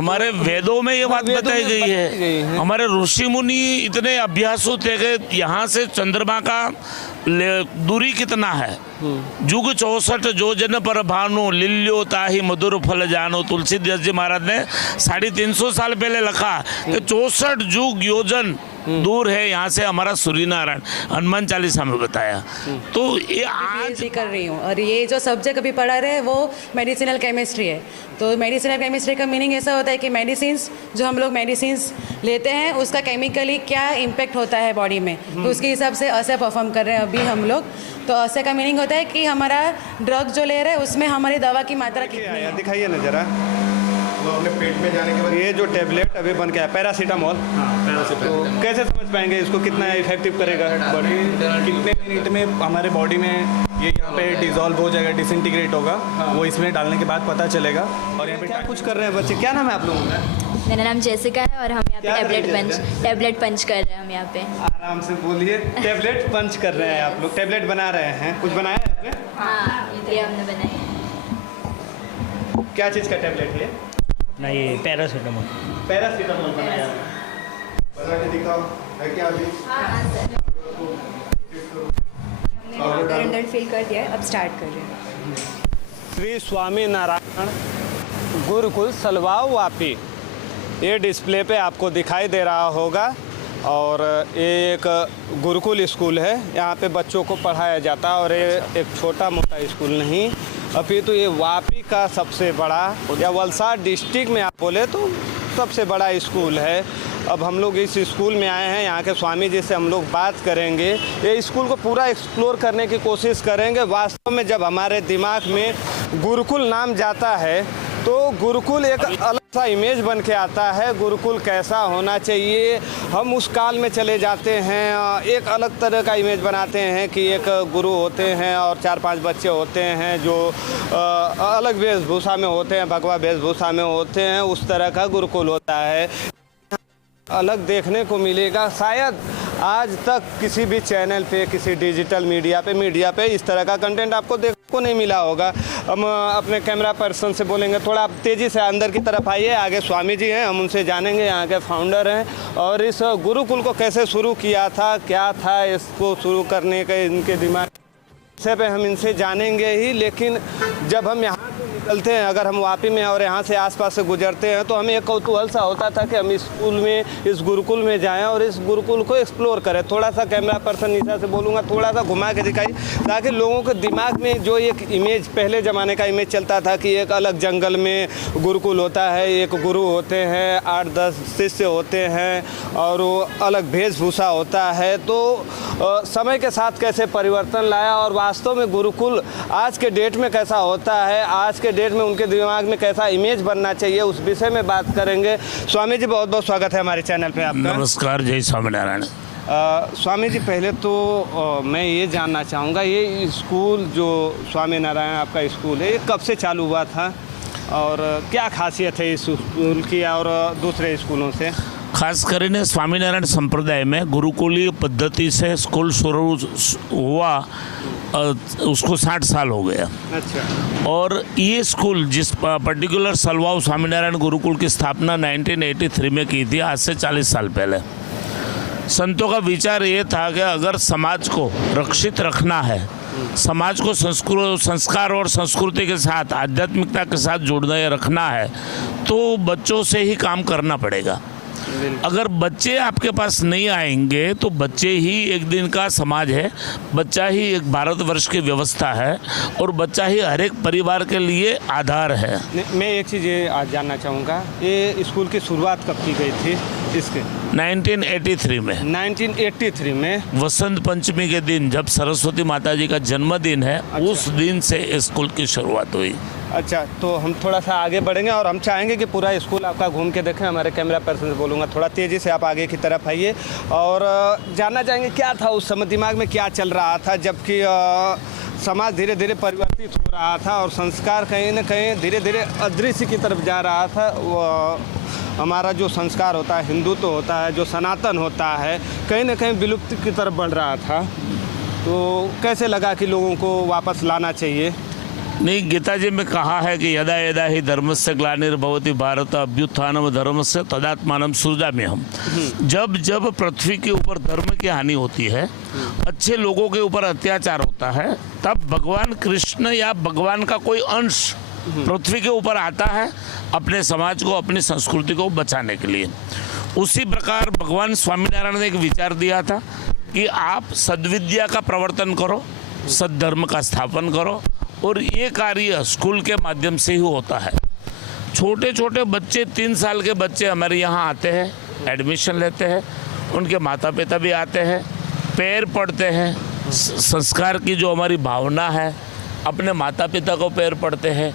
हमारे वेदों में ये बात बताई गई है। हमारे ऋषि मुनि इतने अभ्यासु थे कि यहाँ से चंद्रमा का दूरी कितना है। जुग 64 जो जन पर भानु लिल्यो ताही मधुर फल जानो, तुलसीदास जी महाराज ने 350 साल पहले लिखा कि 64 जुग योजन दूर है यहाँ से हमारा सूर्य नारायण, हनुमान चालीसा में बताया। तो ये आज कर रही हूँ और ये जो सब्जेक्ट अभी पढ़ा रहे हैं वो मेडिसिनल केमिस्ट्री है। तो मेडिसिनल केमिस्ट्री का मीनिंग ऐसा होता है कि मेडिसिन्स जो हम लोग मेडिसिन्स लेते हैं उसका केमिकली क्या इम्पेक्ट होता है बॉडी में, तो उसके हिसाब से ऐसे परफॉर्म कर रहे हैं अभी हम लोग। तो ऐसे का मीनिंग होता है कि हमारा ड्रग जो ले रहे हैं उसमें हमारी दवा की मात्रा कितनी है। दिखाइए ना जरा, वो अपने पेट में जाने के बाद ये जो टेबलेट अभी बन के आया पैरासीटामोल, तो कैसे समझ पाएंगे इसको कितना इफेक्टिव करेगा? कितने मिनट में हमारे बॉडी में ये यहाँ पे डिजॉल्व हो जाएगा, डिसइंटीग्रेट होगा, वो इसमें डालने के बाद पता चलेगा। और यहाँ पे क्या कुछ कर रहे हैं बच्चे? क्या नाम है आप लोगों का? मेरा नाम जेसिका है और हम यहाँ पे टैबलेट पंच कर रहे हैं। हम यहाँ पे आराम से बोलिए। टेबलेट पंच कर रहे हैं आप लोग, टेबलेट बना रहे हैं। कुछ बनाया है आपने? हाँ, ये हमने बनाया है। क्या चीज़ का टेबलेट है? नहीं, ये पैरासीटामोल बनाया है। बना के दिखाओ, है क्या अभी? हमने अंदर फिल कर दिया है, अब स्टार्ट कर रहे हैं। श्री स्वामी नारायण गुरुकुल सलवाव वापी, ये डिस्प्ले पे आपको दिखाई दे रहा होगा। और ये एक गुरुकुल स्कूल है, यहाँ पे बच्चों को पढ़ाया जाता है। और ये एक छोटा मोटा स्कूल नहीं, अभी तो ये वापी का सबसे बड़ा, या वलसाड डिस्ट्रिक्ट में आप बोले तो सबसे बड़ा स्कूल है। अब हम लोग इस स्कूल में आए हैं, यहाँ के स्वामी जी से हम लोग बात करेंगे, ये स्कूल को पूरा एक्सप्लोर करने की कोशिश करेंगे। वास्तव में जब हमारे दिमाग में गुरुकुल नाम जाता है तो गुरुकुल एक अलग सा इमेज बन के आता है। गुरुकुल कैसा होना चाहिए, हम उस काल में चले जाते हैं, एक अलग तरह का इमेज बनाते हैं कि एक गुरु होते हैं और 4-5 बच्चे होते हैं जो अलग वेशभूषा में होते हैं, भगवा वेशभूषा में होते हैं, उस तरह का गुरुकुल होता है। अलग देखने को मिलेगा, शायद आज तक किसी भी चैनल पे, किसी डिजिटल मीडिया पे इस तरह का कंटेंट आपको देखने को नहीं मिला होगा। हम अपने कैमरा पर्सन से बोलेंगे थोड़ा आप तेज़ी से अंदर की तरफ आइए, आगे स्वामी जी हैं, हम उनसे जानेंगे, यहाँ के फाउंडर हैं और इस गुरुकुल को कैसे शुरू किया था, क्या था इसको शुरू करने का इनके दिमाग से पे हम इनसे जानेंगे ही। लेकिन जब हम यहाँ से निकलते हैं, अगर हम वापी में और यहाँ से आसपास से गुजरते हैं तो हमें एक कौतूहल सा होता था कि हम इस स्कूल में, इस गुरुकुल में जाएं और इस गुरुकुल को एक्सप्लोर करें। थोड़ा सा कैमरा पर्सन निशा से बोलूँगा, थोड़ा सा घुमा के दिखाई, ताकि लोगों के दिमाग में जो एक इमेज, पहले ज़माने का इमेज चलता था कि एक अलग जंगल में गुरुकुल होता है, एक गुरु होते हैं, 8-10 शिष्य होते हैं और वो अलग वेशभूषा होता है। तो समय के साथ कैसे परिवर्तन लाया और वास्तव में गुरुकुल आज के डेट में कैसा होता है, आज के डेट में उनके दिमाग में कैसा इमेज बनना चाहिए, उस विषय में बात करेंगे। स्वामी जी बहुत बहुत स्वागत है हमारे चैनल पे आपका। नमस्कार, जय स्वामीनारायण। स्वामी जी पहले तो मैं ये जानना चाहूँगा, ये स्कूल जो स्वामी नारायण आपका स्कूल है, ये कब से चालू हुआ था और क्या खासियत है इस स्कूल की और दूसरे स्कूलों से? खास કરીને स्वामीनारायण संप्रदाय में गुरुकुलीय पद्धति से स्कूल शुरू हुआ, उसको 60 साल हो गया। अच्छा। और ये स्कूल जिस पर्टिकुलर सलवाव स्वामीनारायण गुरुकुल की स्थापना 1983 में की थी, आज से 40 साल पहले। संतों का विचार ये था कि अगर समाज को रक्षित रखना है, समाज को संस्कार और संस्कृति के साथ, आध्यात्मिकता के साथ जोड़ना रखना है, तो बच्चों से ही काम करना पड़ेगा। अगर बच्चे आपके पास नहीं आएंगे तो बच्चे ही एक दिन का समाज है, बच्चा ही एक भारतवर्ष की व्यवस्था है और बच्चा ही हर एक परिवार के लिए आधार है। मैं एक चीज़ ये आज जानना चाहूँगा, ये स्कूल की शुरुआत कब की गई थी इसके? 1983 में। 1983 में वसंत पंचमी के दिन, जब सरस्वती माता जी का जन्मदिन है। अच्छा। उस दिन से स्कूल की शुरुआत हुई। अच्छा, तो हम थोड़ा सा आगे बढ़ेंगे और हम चाहेंगे कि पूरा स्कूल आपका घूम के देखें। हमारे कैमरा पर्सन से बोलूँगा थोड़ा तेज़ी से आप आगे की तरफ आइए और जानना चाहेंगे क्या था उस समय दिमाग में, क्या चल रहा था, जबकि समाज धीरे धीरे परिवर्तित हो रहा था और संस्कार कहीं ना कहीं धीरे धीरे अदृश्य की तरफ जा रहा था। हमारा जो संस्कार होता है, हिंदुत्व होता है, जो सनातन होता है, कहीं ना कहीं विलुप्ति की तरफ बढ़ रहा था। तो कैसे लगा कि लोगों को वापस लाना चाहिए? नहीं, गीता जी में कहा है कि यदा यदा ही धर्मस्य ग्लानिर्भवति भारत अभ्युत्थानम धर्मस्य तदात्मानं सृजाम्यहम्। जब जब पृथ्वी के ऊपर धर्म की हानि होती है, अच्छे लोगों के ऊपर अत्याचार होता है, तब भगवान कृष्ण या भगवान का कोई अंश पृथ्वी के ऊपर आता है अपने समाज को, अपनी संस्कृति को बचाने के लिए। उसी प्रकार भगवान स्वामीनारायण ने एक विचार दिया था कि आप सद्विद्या का प्रवर्तन करो, सद्धर्म का स्थापन करो, और ये कार्य स्कूल के माध्यम से ही होता है। छोटे छोटे बच्चे, 3 साल के बच्चे हमारे यहाँ आते हैं, एडमिशन लेते हैं, उनके माता पिता भी आते हैं, पैर पड़ते हैं, संस्कार की जो हमारी भावना है, अपने माता पिता को पैर पड़ते हैं।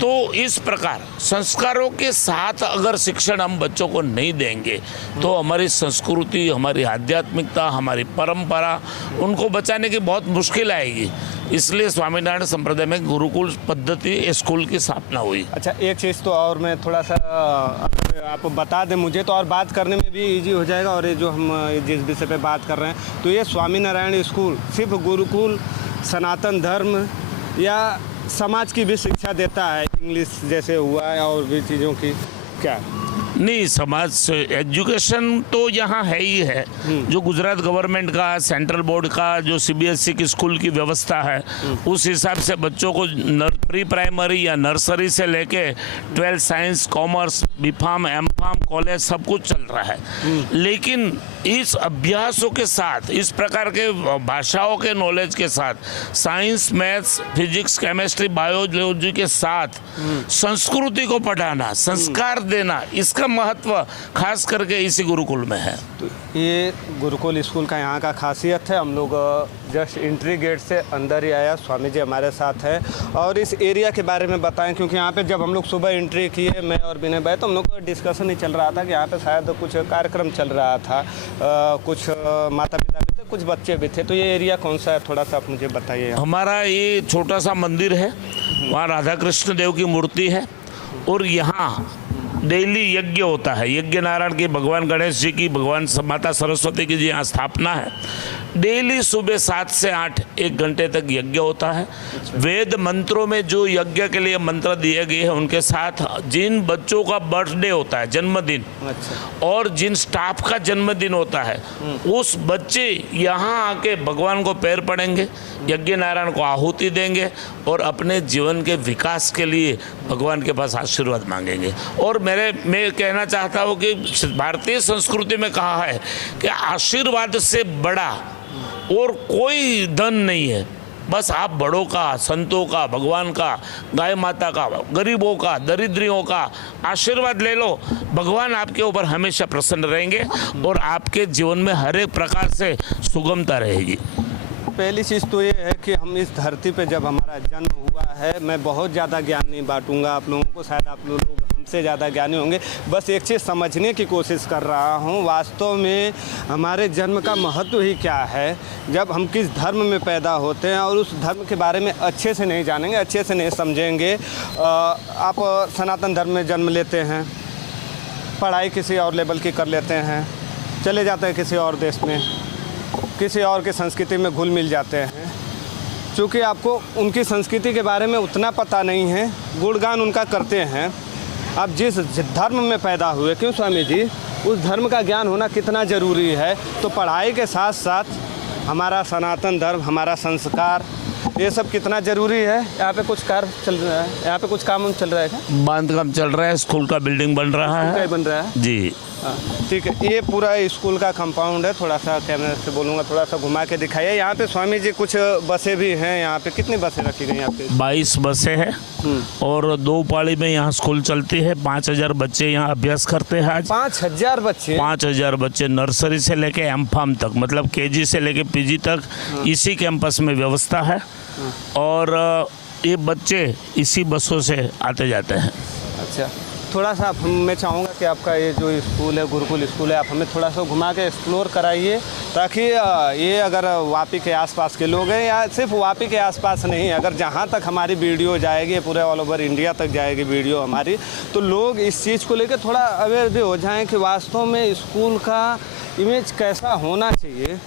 तो इस प्रकार संस्कारों के साथ अगर शिक्षण हम बच्चों को नहीं देंगे तो हमारी संस्कृति, हमारी आध्यात्मिकता, हमारी परंपरा, उनको बचाने की बहुत मुश्किल आएगी। इसलिए स्वामीनारायण संप्रदाय में गुरुकुल पद्धति स्कूल की स्थापना हुई। अच्छा, एक चीज़ तो और मैं थोड़ा सा अगर आप बता दें मुझे तो और बात करने में भी इजी हो जाएगा। और ये जो हम जिस विषय पे बात कर रहे हैं, तो ये स्वामीनारायण स्कूल सिर्फ गुरुकुल, सनातन धर्म या समाज की भी शिक्षा देता है, इंग्लिश जैसे हुआ है और भी चीज़ों की, क्या? नहीं, समाज से एजुकेशन तो यहाँ है ही है। जो गुजरात गवर्नमेंट का, सेंट्रल बोर्ड का जो सीबीएसई की स्कूल की व्यवस्था है, उस हिसाब से बच्चों को प्री प्राइमरी या नर्सरी से लेके 12 साइंस, कॉमर्स, बीफार्म, एमफार्म, कॉलेज सब कुछ चल रहा है। लेकिन इस अभ्यासों के साथ, इस प्रकार के भाषाओं के नॉलेज के साथ, science, maths, physics, chemistry, biology के साथ संस्कृति को पढ़ाना, संस्कार देना, इसका महत्व खास करके इसी गुरुकुल में है। तो ये गुरुकुल स्कूल का यहाँ का खासियत है। हम लोग जस्ट एंट्री गेट से अंदर ही आया, स्वामी जी हमारे साथ हैं और इस एरिया के बारे में बताएं, क्योंकि यहाँ पे जब हम लोग सुबह एंट्री किए, मैं और विनय भाई, तो हम लोग का डिस्कशन ही चल रहा था कि यहाँ पे शायद कुछ कार्यक्रम चल रहा था, कुछ माता पिता भी थे, कुछ बच्चे भी थे। तो ये एरिया कौन सा है, थोड़ा सा आप मुझे बताइए। हमारा ये छोटा सा मंदिर है, वहाँ राधा कृष्ण देव की मूर्ति है और यहाँ डेली यज्ञ होता है। यज्ञ नारायण की, भगवान गणेश जी की, भगवान माता सरस्वती की जी यहाँ स्थापना है। डेली सुबह 7 से 8 1 घंटे तक यज्ञ होता है। वेद मंत्रों में जो यज्ञ के लिए मंत्र दिए गए हैं, उनके साथ जिन बच्चों का बर्थडे होता है, जन्मदिन, और जिन स्टाफ का जन्मदिन होता है, उस बच्चे यहाँ आके भगवान को पैर पड़ेंगे, यज्ञ नारायण को आहुति देंगे और अपने जीवन के विकास के लिए भगवान के पास आशीर्वाद मांगेंगे। और मैं कहना चाहता हूँ कि भारतीय संस्कृति में कहा है कि आशीर्वाद से बड़ा और कोई धन नहीं है। बस आप बड़ों का, संतों का, भगवान का, गाय माता का, गरीबों का, दरिद्रियों का आशीर्वाद ले लो। भगवान आपके ऊपर हमेशा प्रसन्न रहेंगे और आपके जीवन में हर एक प्रकार से सुगमता रहेगी। पहली चीज़ तो ये है कि हम इस धरती पे जब हमारा जन्म हुआ है, मैं बहुत ज़्यादा ज्ञान नहीं बांटूंगा आप लोगों को, शायद आप लोग हमसे ज़्यादा ज्ञानी होंगे। बस एक चीज़ समझने की कोशिश कर रहा हूँ, वास्तव में हमारे जन्म का महत्व ही क्या है, जब हम किस धर्म में पैदा होते हैं और उस धर्म के बारे में अच्छे से नहीं जानेंगे, अच्छे से नहीं समझेंगे। आप सनातन धर्म में जन्म लेते हैं, पढ़ाई किसी और लेवल की कर लेते हैं, चले जाते हैं किसी और देश में, किसी और की संस्कृति में घुल मिल जाते हैं। चूँकि आपको उनकी संस्कृति के बारे में उतना पता नहीं है, गुणगान उनका करते हैं। आप जिस धर्म में पैदा हुए, क्यों स्वामी जी, उस धर्म का ज्ञान होना कितना ज़रूरी है। तो पढ़ाई के साथ साथ हमारा सनातन धर्म, हमारा संस्कार, ये सब कितना ज़रूरी है। यहाँ पे कुछ कार्य चल रहा है, यहाँ पे कुछ काम चल रहा है क्या? बांधकाम चल रहा है, स्कूल का बिल्डिंग बन रहा है। बन रहा है जी, ठीक है। ये पूरा स्कूल का कंपाउंड है। थोड़ा सा कैमरे से बोलूँगा, थोड़ा सा घुमा के दिखाइए। यहाँ पे स्वामी जी कुछ बसें भी हैं। यहाँ पे कितनी बसें रखी गई? यहाँ पे 22 बसें हैं और 2 पाली में यहाँ स्कूल चलती है। 5000 बच्चे यहाँ अभ्यास करते हैं आज। 5000 बच्चे? 5000 बच्चे नर्सरी से लेके एमफार्म तक, मतलब केजी से लेके पीजी तक इसी कैंपस में व्यवस्था है और ये बच्चे इसी बसों से आते जाते हैं। अच्छा, थोड़ा सा मैं चाहूँगा कि आपका ये जो स्कूल है, गुरुकुल स्कूल है, आप हमें थोड़ा सा घुमा के एक्सप्लोर कराइए, ताकि ये अगर वापी के आसपास के लोग हैं, या सिर्फ वापी के आसपास नहीं, अगर जहाँ तक हमारी वीडियो जाएगी, पूरे ऑल ओवर इंडिया तक जाएगी वीडियो हमारी, तो लोग इस चीज़ को लेकर थोड़ा अवेयर भी हो जाएं कि वास्तव में स्कूल का इमेज कैसा होना चाहिए।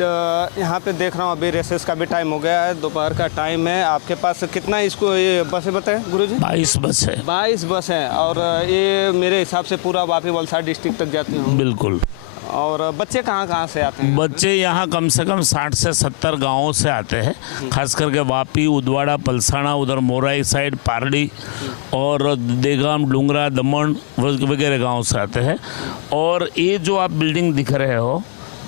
यहाँ पे देख रहा हूँ अभी रेसेस का भी टाइम हो गया है, दोपहर का टाइम है। आपके पास कितना इसको ये बसें बताएं गुरुजी? 22 बस है। 22 बस हैं और ये मेरे हिसाब से पूरा वापी वलसाड डिस्ट्रिक्ट तक जाती हूँ। बिल्कुल। और बच्चे कहाँ कहाँ से आते हैं? बच्चे यहाँ कम से कम 60 से 70 गांवों से आते हैं, खास करके वापी, उदवाड़ा, पलसाना, उधर मोराई साइड, पारडी और देगाम, डूंगरा, दमन वगैरह गांव से आते हैं। और ये जो आप बिल्डिंग दिख रहे हो,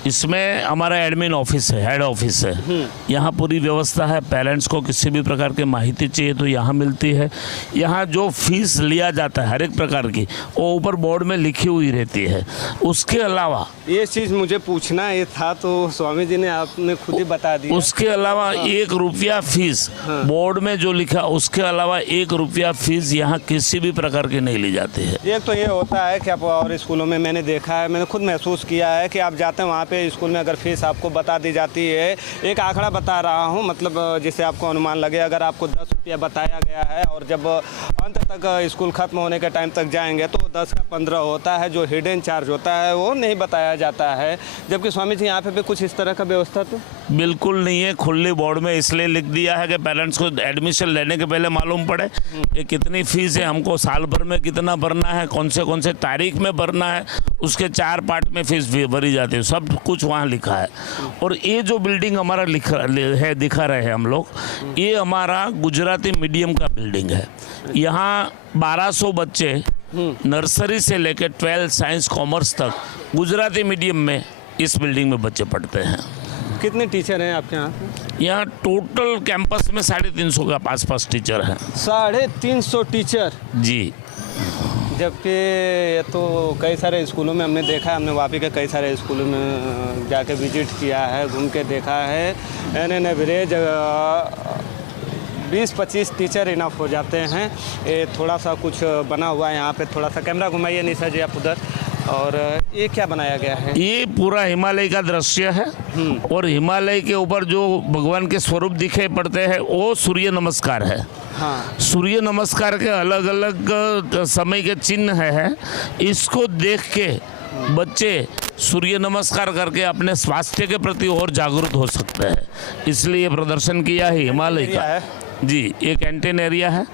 इसमें हमारा एडमिन ऑफिस है, हेड ऑफिस है। यहाँ पूरी व्यवस्था है। पेरेंट्स को किसी भी प्रकार की माहिती चाहिए तो यहाँ मिलती है। यहाँ जो फीस लिया जाता है हर एक प्रकार की, वो ऊपर बोर्ड में लिखी हुई रहती है। उसके अलावा ये चीज़ मुझे पूछना ये था तो स्वामी जी ने आपने खुद ही बता दिया। उसके अलावा 1 रुपया फीस बोर्ड में जो लिखा, उसके अलावा 1 रुपया फीस यहाँ किसी भी प्रकार की नहीं ली जाती है। एक तो ये होता है कि आप और स्कूलों में मैंने देखा है, मैंने खुद महसूस किया है कि आप जाते हैं वहाँ पे स्कूल में अगर फीस आपको बता दी जाती है, एक आंकड़ा बता रहा हूँ, मतलब जिससे आपको अनुमान लगे, अगर आपको 10 रुपया बताया गया है और जब अंत तक स्कूल खत्म होने के टाइम तक जाएंगे तो 10 का 15 होता है, जो हिडन चार्ज होता है वो नहीं बताया जाता है। जबकि स्वामी जी यहाँ पे भी कुछ इस तरह का व्यवस्था तो बिल्कुल नहीं है। खुली बोर्ड में इसलिए लिख दिया है कि पेरेंट्स को एडमिशन लेने के पहले मालूम पड़े कि कितनी फीस है, हमको साल भर में कितना भरना है, कौन से तारीख में भरना है, उसके 4 पार्ट में फीस भरी जाती है, सब कुछ वहाँ लिखा है। और ये जो बिल्डिंग हमारा दिखा रहे हैं हम लोग, ये हमारा गुजराती मीडियम का बिल्डिंग है। यहाँ 1200 बच्चे नर्सरी से लेकर 12 साइंस कॉमर्स तक गुजराती मीडियम में इस बिल्डिंग में बच्चे पढ़ते हैं। कितने टीचर हैं आपके यहाँ? यहाँ टोटल कैंपस में 350 के आसपास टीचर हैं। 350 टीचर जी। जबकि ये तो कई सारे स्कूलों में हमने देखा है, हमने वापी के कई सारे स्कूलों में जाके विजिट किया है, घूम के देखा है। एन एवरेज 20-25 टीचर इनफ हो जाते हैं। ये थोड़ा सा कुछ बना हुआ है यहाँ पे, थोड़ा सा कैमरा घुमाइए निशा जी आप उधर। और ये क्या बनाया गया है? ये पूरा हिमालय का दृश्य है और हिमालय के ऊपर जो भगवान के स्वरूप दिखे पड़ते हैं वो सूर्य नमस्कार है। हाँ। सूर्य नमस्कार के अलग अलग समय के चिन्ह है। इसको देख के बच्चे सूर्य नमस्कार करके अपने स्वास्थ्य के प्रति और जागरूक हो सकते हैं, इसलिए प्रदर्शन किया है हिमालय का। जी, ये कैंटीन एरिया है।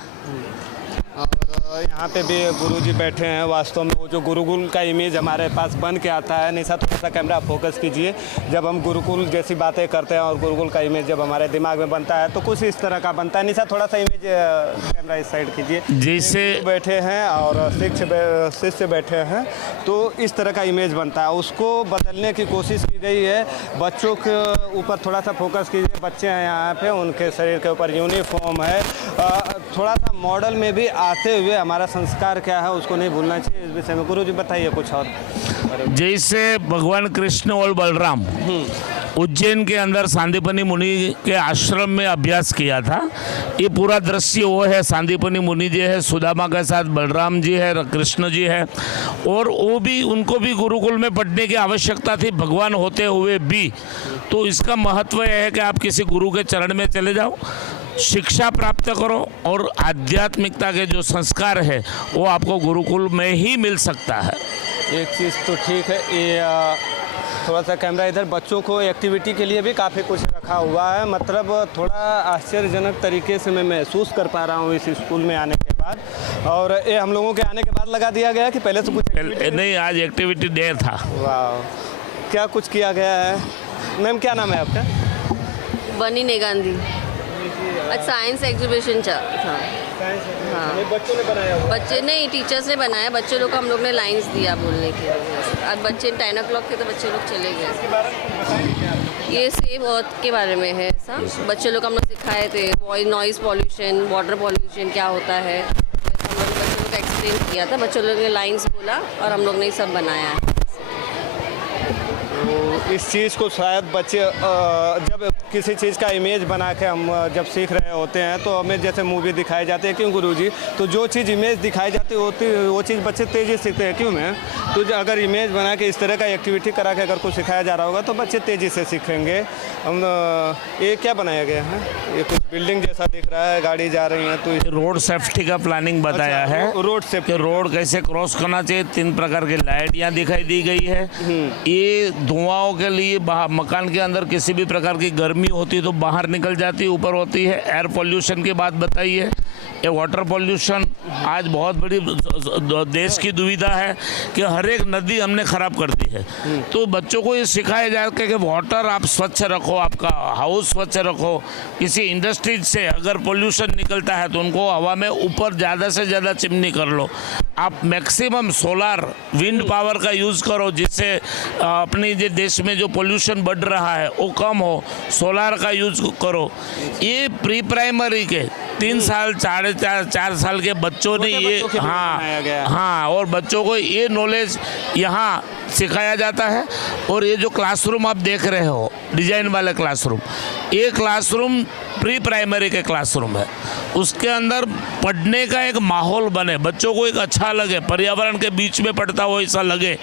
और यहाँ पे भी गुरुजी बैठे हैं। वास्तव में वो जो गुरुकुल का इमेज हमारे पास बन के आता है, निशा थोड़ा सा कैमरा फोकस कीजिए। जब हम गुरुकुल जैसी बातें करते हैं और गुरुकुल का इमेज जब हमारे दिमाग में बनता है तो कुछ इस तरह का बनता है। निशा थोड़ा सा इमेज कैमरा इस साइड कीजिए। जैसे बैठे हैं और शिष्य बैठे हैं तो इस तरह का इमेज बनता है, उसको बदलने की कोशिश की गई है। बच्चों के ऊपर थोड़ा सा फोकस कीजिए। बच्चे हैं यहाँ पे, उनके शरीर के ऊपर यूनिफॉर्म है। थोड़ा सा मॉडल में भी आते हुए हमारा संस्कार क्या है उसको नहीं भूलना चाहिए। इस विषय में गुरु जी बताइए कुछ और। जैसे भगवान कृष्ण और बलराम उज्जैन के अंदर सांदीपनी मुनि के आश्रम में अभ्यास किया था, ये पूरा दृश्य वो है। सांदीपनी मुनि जी है, सुदामा के साथ बलराम जी है, कृष्ण जी है, और वो भी, उनको भी गुरुकुल में पढ़ने की आवश्यकता थी भगवान होते हुए भी। तो इसका महत्व यह है कि आप किसी गुरु के चरण में चले जाओ, शिक्षा प्राप्त करो और आध्यात्मिकता के जो संस्कार है वो आपको गुरुकुल में ही मिल सकता है। एक चीज़ तो ठीक है, ये थोड़ा सा कैमरा इधर। बच्चों को एक्टिविटी के लिए भी काफ़ी कुछ रखा हुआ है, मतलब थोड़ा आश्चर्यजनक तरीके से मैं महसूस कर पा रहा हूँ इस स्कूल में आने के बाद। और ये हम लोगों के आने के बाद लगा दिया गया कि पहले से कुछ नहीं, आज एक्टिविटी डे था। वाह, क्या कुछ किया गया है। मैम क्या नाम है आपका? बनी नेगांधी। आज साइंस एग्जीबिशन था। हाँ, बच्चों ने बनाया हुआ? बच्चे नहीं, टीचर्स ने बनाया। बच्चे लोग को हम लोग ने लाइंस दिया बोलने के लिए। आज बच्चे 10 o'clock के तो बच्चे लोग चले गए। ये सेव अर्थ के बारे में है ऐसा। बच्चे लोग हम लोग सिखाए थे, नॉइज़ पॉल्यूशन, वाटर पॉल्यूशन क्या होता है, हम लोग बच्चों लोग को एक्सप्लेन किया था। बच्चों लोग ने लाइंस बोला और हम लोग ने सब बनाया है। इस चीज़ को शायद बच्चे जब किसी चीज़ का इमेज बना के हम जब सीख रहे होते हैं तो हमें जैसे मूवी दिखाई जाती है, क्यों गुरुजी, तो जो चीज़ इमेज दिखाई जाती होती वो चीज़ बच्चे तेज़ी से सीखते हैं। क्यों मैम? तो अगर इमेज बना के इस तरह का एक्टिविटी करा के अगर कुछ सिखाया जा रहा होगा तो बच्चे तेज़ी से सीखेंगे। हम ये क्या बनाया गया है? ये कुछ बिल्डिंग जैसा दिख रहा है, गाड़ी जा रही है, तो रोड सेफ्टी का प्लानिंग बताया है। रोड सेफ्टी, रोड कैसे क्रॉस करना चाहिए, 3 प्रकार की लाइट यहाँ दिखाई दी गई है। ये धुआंओं के लिए मकान के अंदर किसी भी प्रकार की गर्मी होती है तो बाहर निकल जाती है, ऊपर होती है। एयर पोल्यूशन की बात बताई है। ये वाटर पोल्यूशन आज बहुत बड़ी देश की दुविधा है कि हर एक नदी हमने ख़राब कर दी है। तो बच्चों को ये सिखाया जाए कि वाटर आप स्वच्छ रखो, आपका हाउस स्वच्छ रखो। किसी इंडस्ट्रीज से अगर पोल्यूशन निकलता है तो उनको हवा में ऊपर ज़्यादा से ज़्यादा चिमनी कर लो। आप मैक्सिमम सोलार विंड पावर का यूज़ करो, जिससे अपनी जो देश में जो पोल्यूशन बढ़ रहा है वो कम हो। सोलार का यूज़ करो। ये प्री प्राइमरी के 3 साल 4.5 साल के बच्चों ने ये हाँ और बच्चों को ये नॉलेज यहाँ सिखाया जाता है। और ये जो क्लासरूम आप देख रहे हो डिजाइन वाले क्लासरूम, ये क्लासरूम प्री प्राइमरी के क्लासरूम है। उसके अंदर पढ़ने का एक माहौल बने, बच्चों को एक अच्छा लगे, पर्यावरण के बीच में पढ़ता हो ऐसा लगे,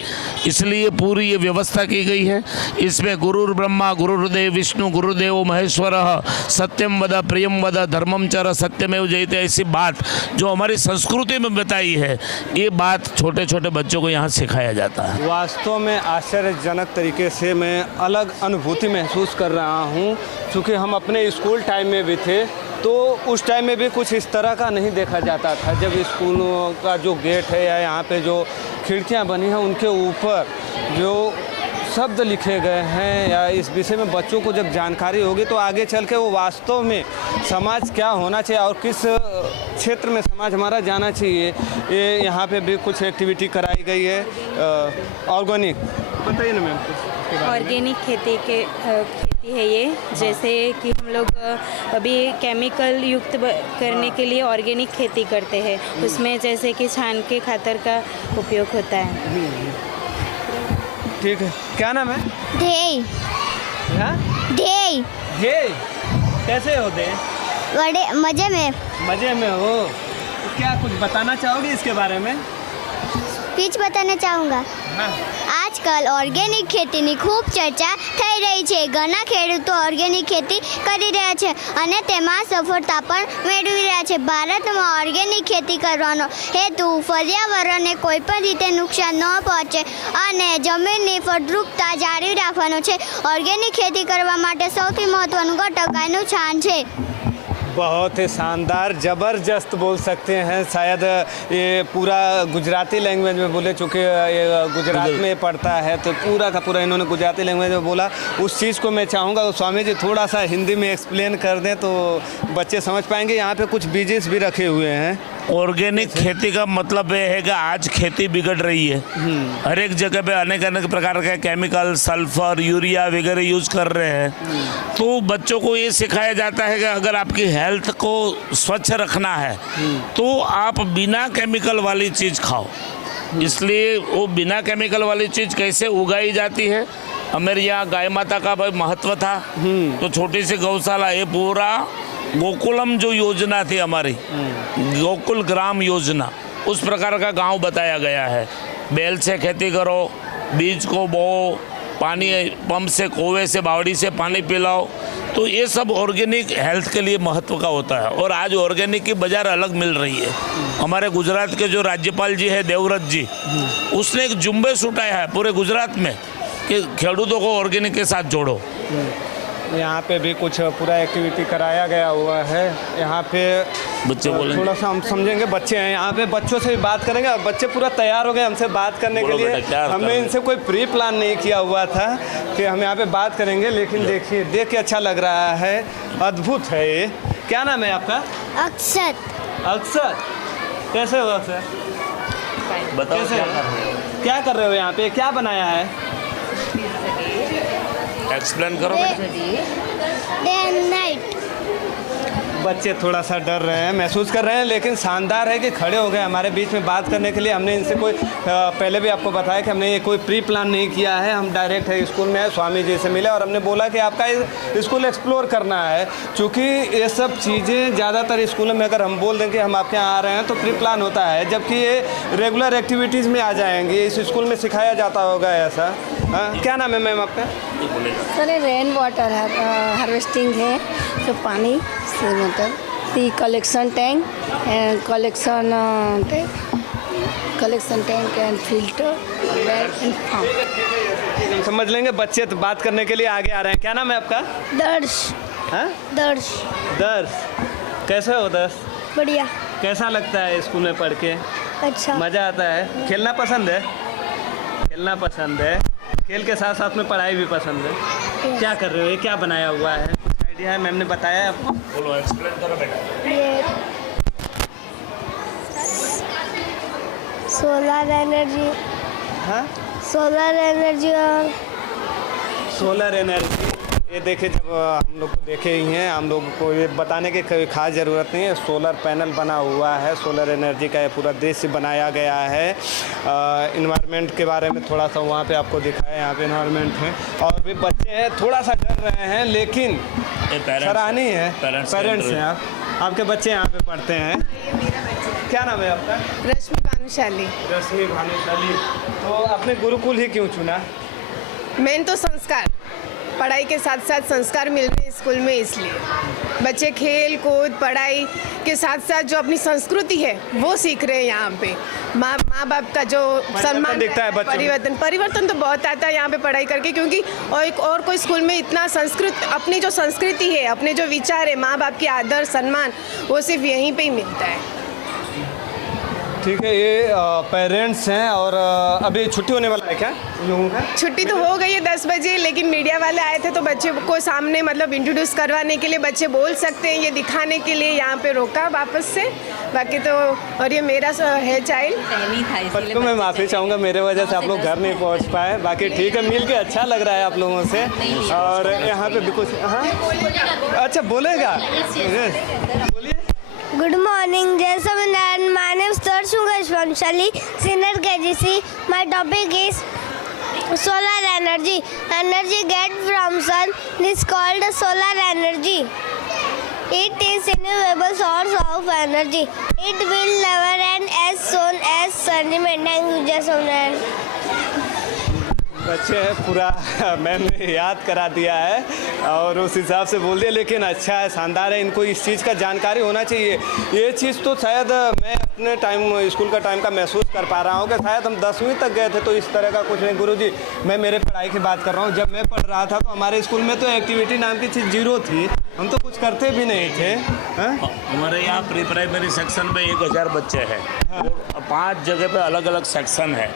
इसलिए पूरी ये व्यवस्था की गई है। इसमें गुरुर् ब्रह्मा गुरुर्देव विष्णु गुरुदेव महेश्वर सत्यम वद प्रियम वद धर्मम चर सत्यमेव जयते, ऐसी बात जो हमारी संस्कृति में बताई है, ये बात छोटे छोटे बच्चों को यहाँ सिखाया जाता है। वास्तव में आश्चर्यजनक तरीके से मैं अलग अनुभूति महसूस कर रहा हूँ, क्योंकि हम अपने स्कूल टाइम में भी थे तो उस टाइम में भी कुछ इस तरह का नहीं देखा जाता था। जब स्कूलों का जो गेट है या यहाँ पे जो खिड़कियाँ बनी हैं उनके ऊपर जो शब्द लिखे गए हैं या इस विषय में बच्चों को जब जानकारी होगी तो आगे चल के वो वास्तव में समाज क्या होना चाहिए और किस क्षेत्र में समाज हमारा जाना चाहिए, ये यहाँ पे भी कुछ एक्टिविटी कराई गई है। ऑर्गेनिक बताइए ना मैम। ऑर्गेनिक खेती है ये, जैसे कि हम लोग अभी केमिकल युक्त करने के लिए ऑर्गेनिक खेती करते हैं, उसमें जैसे कि छान के खातर का उपयोग होता है। ठीक है, क्या नाम है? ढेई। हाँ? ढेई। ढेई कैसे होते हैं? बड़े मजे में हो। क्या कुछ बताना चाहोगे इसके बारे में? સ્પીચ बताना चाहूँगा। આજકાલ ઓર્ગેનિક ખેતીની ખૂબ ચર્ચા થઈ રહી છે। ઘણા ખેડૂતો ઓર્ગેનિક ખેતી કરી રહ્યા છે અને તેમાં સફળતા પણ મેળવી રહ્યા છે। ભારતમાં ઓર્ગેનિક ખેતી કરવાનો હેતુ પર્યાવરણને કોઈ પણ રીતે નુકસાન ન પહોંચે અને જમીનની ફળદ્રુપતા જાળવી રાખવાનો છે। ઓર્ગેનિક ખેતી કરવા માટે સૌથી મહત્વનું ઘટક ગાયનું છાણ છે। बहुत ही शानदार, ज़बरदस्त बोल सकते हैं। शायद ये पूरा गुजराती लैंग्वेज में बोले, चूँकि ये गुजरात में पढ़ता है तो पूरा का पूरा इन्होंने गुजराती लैंग्वेज में बोला। उस चीज़ को मैं चाहूँगा स्वामी जी थोड़ा सा हिंदी में एक्सप्लेन कर दें तो बच्चे समझ पाएंगे। यहाँ पे कुछ बीजेस भी रखे हुए हैं। ऑर्गेनिक खेती का मतलब ये है कि आज खेती बिगड़ रही है, हर एक जगह पे अनेक अनेक प्रकार के केमिकल, सल्फर, यूरिया वगैरह यूज कर रहे हैं। तो बच्चों को ये सिखाया जाता है कि अगर आपकी हेल्थ को स्वच्छ रखना है तो आप बिना केमिकल वाली चीज़ खाओ। इसलिए वो बिना केमिकल वाली चीज़ कैसे उगाई जाती है, हमारे यहाँ गाय माता का भाई महत्व था। तो छोटी सी गौशाला, ये पूरा गोकुलम जो योजना थी हमारी, गोकुल ग्राम योजना, उस प्रकार का गांव बताया गया है। बैल से खेती करो, बीज को बोओ, पानी पंप से, कुएं से, बावड़ी से पानी पिलाओ। तो ये सब ऑर्गेनिक हेल्थ के लिए महत्व का होता है। और आज ऑर्गेनिक की बाजार अलग मिल रही है। हमारे गुजरात के जो राज्यपाल जी है देवव्रत जी, उसने एक जुम्बेश उठाया है पूरे गुजरात में कि खेडूतों को ऑर्गेनिक के साथ जोड़ो। यहाँ पे भी कुछ पूरा एक्टिविटी कराया गया हुआ है। यहाँ पे बच्चे बोलेंगे, थोड़ा सा हम समझेंगे। बच्चे हैं यहाँ पे, बच्चों से भी बात करेंगे। और बच्चे पूरा तैयार हो गए हमसे बात करने के लिए। हमने इनसे कोई प्री प्लान नहीं किया हुआ था कि हम यहाँ पे बात करेंगे, लेकिन देखिए देख के अच्छा लग रहा है, अद्भुत है ये। क्या नाम है आपका? अक्षत। अक्षत, कैसे हो अक्षर? बताओ क्या कर रहे हो यहाँ पे, क्या बनाया है? एक्सप्लेन करो। Day and night. बच्चे थोड़ा सा डर रहे हैं, महसूस कर रहे हैं, लेकिन शानदार है कि खड़े हो गए हमारे बीच में बात करने के लिए। हमने इनसे कोई पहले भी आपको बताया कि हमने ये कोई प्री प्लान नहीं किया है। हम डायरेक्ट है स्कूल में स्वामी जी से मिले और हमने बोला कि आपका स्कूल एक्सप्लोर करना है। चूँकि ये सब चीज़ें ज़्यादातर स्कूलों में अगर हम बोल दें कि हम आपके यहाँ आ रहे हैं तो प्री प्लान होता है, जबकि ये रेगुलर एक्टिविटीज़ में आ जाएंगी। इस स्कूल में सिखाया जाता होगा ऐसा। क्या नाम है मैम आपका? सर रेन वाटर हार्वेस्टिंग है, तो पानी से मतलब the collection tank and collection tank and filter bag and farm. समझ लेंगे। बच्चे तो बात करने के लिए आगे आ रहे हैं। क्या नाम है आपका? दर्श। हाँ, दर्श। दर्श। कैसे हो दर्श? बढ़िया। कैसा लगता है स्कूल में पढ़ के? अच्छा। मज़ा आता है? खेलना पसंद है? खेलना पसंद है। खेल के साथ साथ में पढ़ाई भी पसंद है। क्या कर रहे हो? ये क्या बनाया हुआ है? कुछ आइडिया है? मैम ने बताया आपको? बोलो, एक्सप्लेन करो बेटा। ये सोलर एनर्जी। हाँ, सोलर एनर्जी और सोलर एनर्जी। ये देखे, जब हम लोग को देखे ही हैं, हम लोग को ये बताने की कोई खास ज़रूरत नहीं है। सोलर पैनल बना हुआ है, सोलर एनर्जी का ये पूरा देश से बनाया गया है। इन्वायरमेंट के बारे में थोड़ा सा वहाँ पे आपको दिखाया, यहाँ पे इन्वायरमेंट है और भी बच्चे हैं, थोड़ा सा डर रहे हैं, लेकिन सराहनीय है। पेरेंट्स हैं आप, आपके बच्चे यहाँ पे पढ़ते हैं। क्या नाम है आपका? रश्मि भानुशाली। रश्मि भानुशाली। तो आपने गुरुकुल ही क्यों चुना? मेन तो संस्कार, पढ़ाई के साथ साथ संस्कार मिल रहे हैं स्कूल में, इसलिए बच्चे खेल कूद पढ़ाई के साथ साथ जो अपनी संस्कृति है वो सीख रहे हैं यहाँ पे। माँ बाप का जो सम्मान दिखता है बच्चों में। परिवर्तन तो बहुत आता है यहाँ पे पढ़ाई करके, क्योंकि और कोई स्कूल में इतना अपनी जो संस्कृति है, अपने जो विचार है, माँ बाप की आदर सम्मान, वो सिर्फ यहीं पे ही मिलता है। ठीक है, ये पेरेंट्स हैं और अभी छुट्टी होने वाला है क्या उन लोगों का? छुट्टी तो हो गई है 10 बजे, लेकिन मीडिया वाले आए थे तो बच्चे को सामने मतलब इंट्रोड्यूस करवाने के लिए, बच्चे बोल सकते हैं ये दिखाने के लिए यहाँ पे रोका वापस से। बाकी तो, और ये मेरा है चाइल्ड। तो मैं माफ़ी चाहूँगा, मेरे वजह से आप लोग घर नहीं पहुँच पाए। बाकी ठीक है, मिल के अच्छा लग रहा है आप लोगों से। और यहाँ पे भी कुछ, हाँ अच्छा बोलेगा, बोलिए। Good morning, Jai Swaminarayan. My name is Darsh Vanshali, senior KGC. My topic is solar energy. Energy get from sun is called solar energy. It is renewable source of energy. It will never end as soon as sun remains. Thank you, Jai Swaminarayan. बच्चे हैं, पूरा मैंने याद करा दिया है और उस हिसाब से बोल दिया, लेकिन अच्छा है, शानदार है। इनको इस चीज़ का जानकारी होना चाहिए। ये चीज़ तो शायद मैं अपने टाइम, स्कूल का टाइम का महसूस कर पा रहा हूँ कि शायद हम 10वीं तक गए थे तो इस तरह का कुछ नहीं। गुरुजी, मैं मेरे पढ़ाई की बात कर रहा हूँ। जब मैं पढ़ रहा था तो हमारे स्कूल में तो एक्टिविटी नाम की चीज़ जीरो थी, हम तो कुछ करते भी नहीं थे। हमारे यहाँ प्री प्राइमरी सेक्शन में 1000 बच्चे हैं और 5 जगह पे अलग अलग सेक्शन है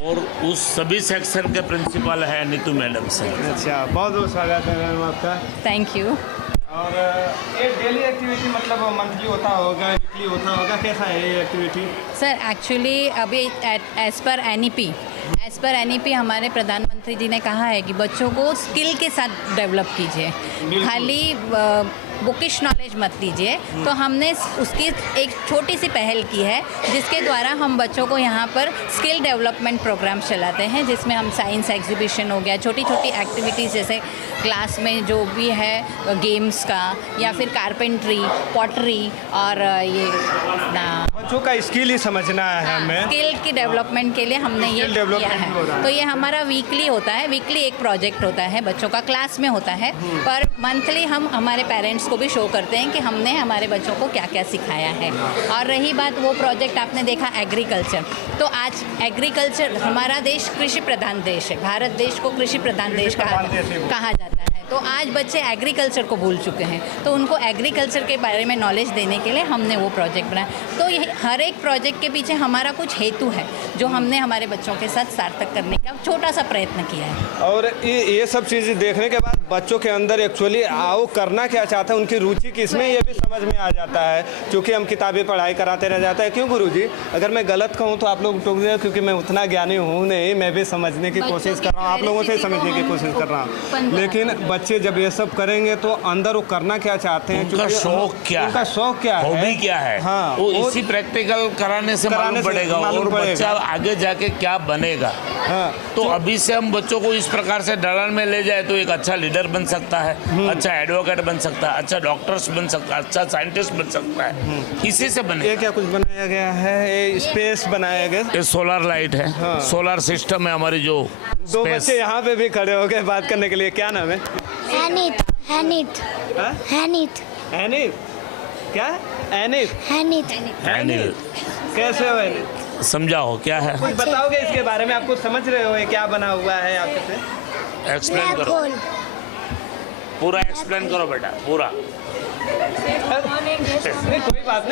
और उस सभी सेक्शन के प्रिंसिपल है नीतू मैडम से। अच्छा, बहुत बहुत स्वागत है मैम आपका। Thank you. और ये डेली एक्टिविटी मतलब मंथली होता होगा, वीकली होता होगा, कैसा है ये एक्टिविटी? सर एक्चुअली अभी एज पर एनईपी हमारे प्रधानमंत्री जी ने कहा है कि बच्चों को स्किल के साथ डेवलप कीजिए, खाली बुकिश नॉलेज मत दीजिए। तो हमने उसकी एक छोटी सी पहल की है जिसके द्वारा हम बच्चों को यहाँ पर स्किल डेवलपमेंट प्रोग्राम चलाते हैं, जिसमें हम साइंस एग्जीबिशन हो गया, छोटी छोटी एक्टिविटीज़ जैसे क्लास में जो भी है गेम्स का, या फिर कारपेंट्री, पॉटरी, और ये बच्चों का स्किल ही समझना है हमें। स्किल की डेवलपमेंट के लिए हमने ये किया है। तो ये हमारा वीकली होता है, वीकली एक प्रोजेक्ट होता है बच्चों का, क्लास में होता है, पर मंथली हम हमारे पेरेंट्स को भी शो करते हैं कि हमने हमारे बच्चों को क्या क्या सिखाया है। और रही बात वो प्रोजेक्ट आपने देखा एग्रीकल्चर, तो आज एग्रीकल्चर, हमारा देश कृषि प्रधान देश है, भारत देश को कृषि प्रधान देश कहा जाता है। तो आज बच्चे एग्रीकल्चर को भूल चुके हैं, तो उनको एग्रीकल्चर के बारे में नॉलेज देने के लिए हमने वो प्रोजेक्ट बनाया। तो ये हर एक प्रोजेक्ट के पीछे हमारा कुछ हेतु है जो हमने हमारे बच्चों के साथ सार्थक करने का छोटा सा प्रयत्न किया है। और ये सब चीज़ें देखने के बाद बच्चों के अंदर एक्चुअली आओ करना क्या चाहते हैं, उनकी रुचि किसमें, ये भी समझ में आ जाता है। क्योंकि हम किताबी पढ़ाई कराते रह जाते हैं। क्यों गुरुजी? अगर मैं गलत कहूँ तो आप लोग टोक दें, क्योंकि मैं उतना ज्ञानी हूँ नहीं, मैं भी समझने की कोशिश कर रहा हूँ, आप लोगों से समझने की कोशिश कर रहा हूँ। लेकिन बच्चे जब ये सब करेंगे तो अंदर वो करना क्या चाहते हैं, उनका शौक क्या है, उनका शौक क्या है, हॉबी क्या है, हाँ, वो इसी प्रैक्टिकल कराने से मालूम पड़ेगा और बच्चा आगे जाके क्या बनेगा। हाँ, तो अभी से हम बच्चों को इस प्रकार से ढलान में ले जाए तो एक अच्छा लीडर बन सकता है, अच्छा एडवोकेट बन सकता है, अच्छा डॉक्टर्स बन सकता है, अच्छा साइंटिस्ट बन सकता है, इसी से बने। ये क्या कुछ बनाया गया है? ये स्पेस बनाया गया, ये सोलर लाइट है, हाँ, सोलर सिस्टम है हमारी। जो दो बच्चे यहाँ पे भी खड़े हो गए बात करने के लिए। क्या नाम है? हैनित। हैनित। हाँ? हैनित। हैनित। क्या? हैनित। हैनित। हैनित। कैसे हो हैनित? समझाओ क्या है, कुछ बताओगे इसके बारे में? आप कुछ समझ रहे हो ये क्या बना हुआ है आपके से? एक्सप्लेन करो, पूरा एक्सप्लेन करो बेटा, पूरा। नहीं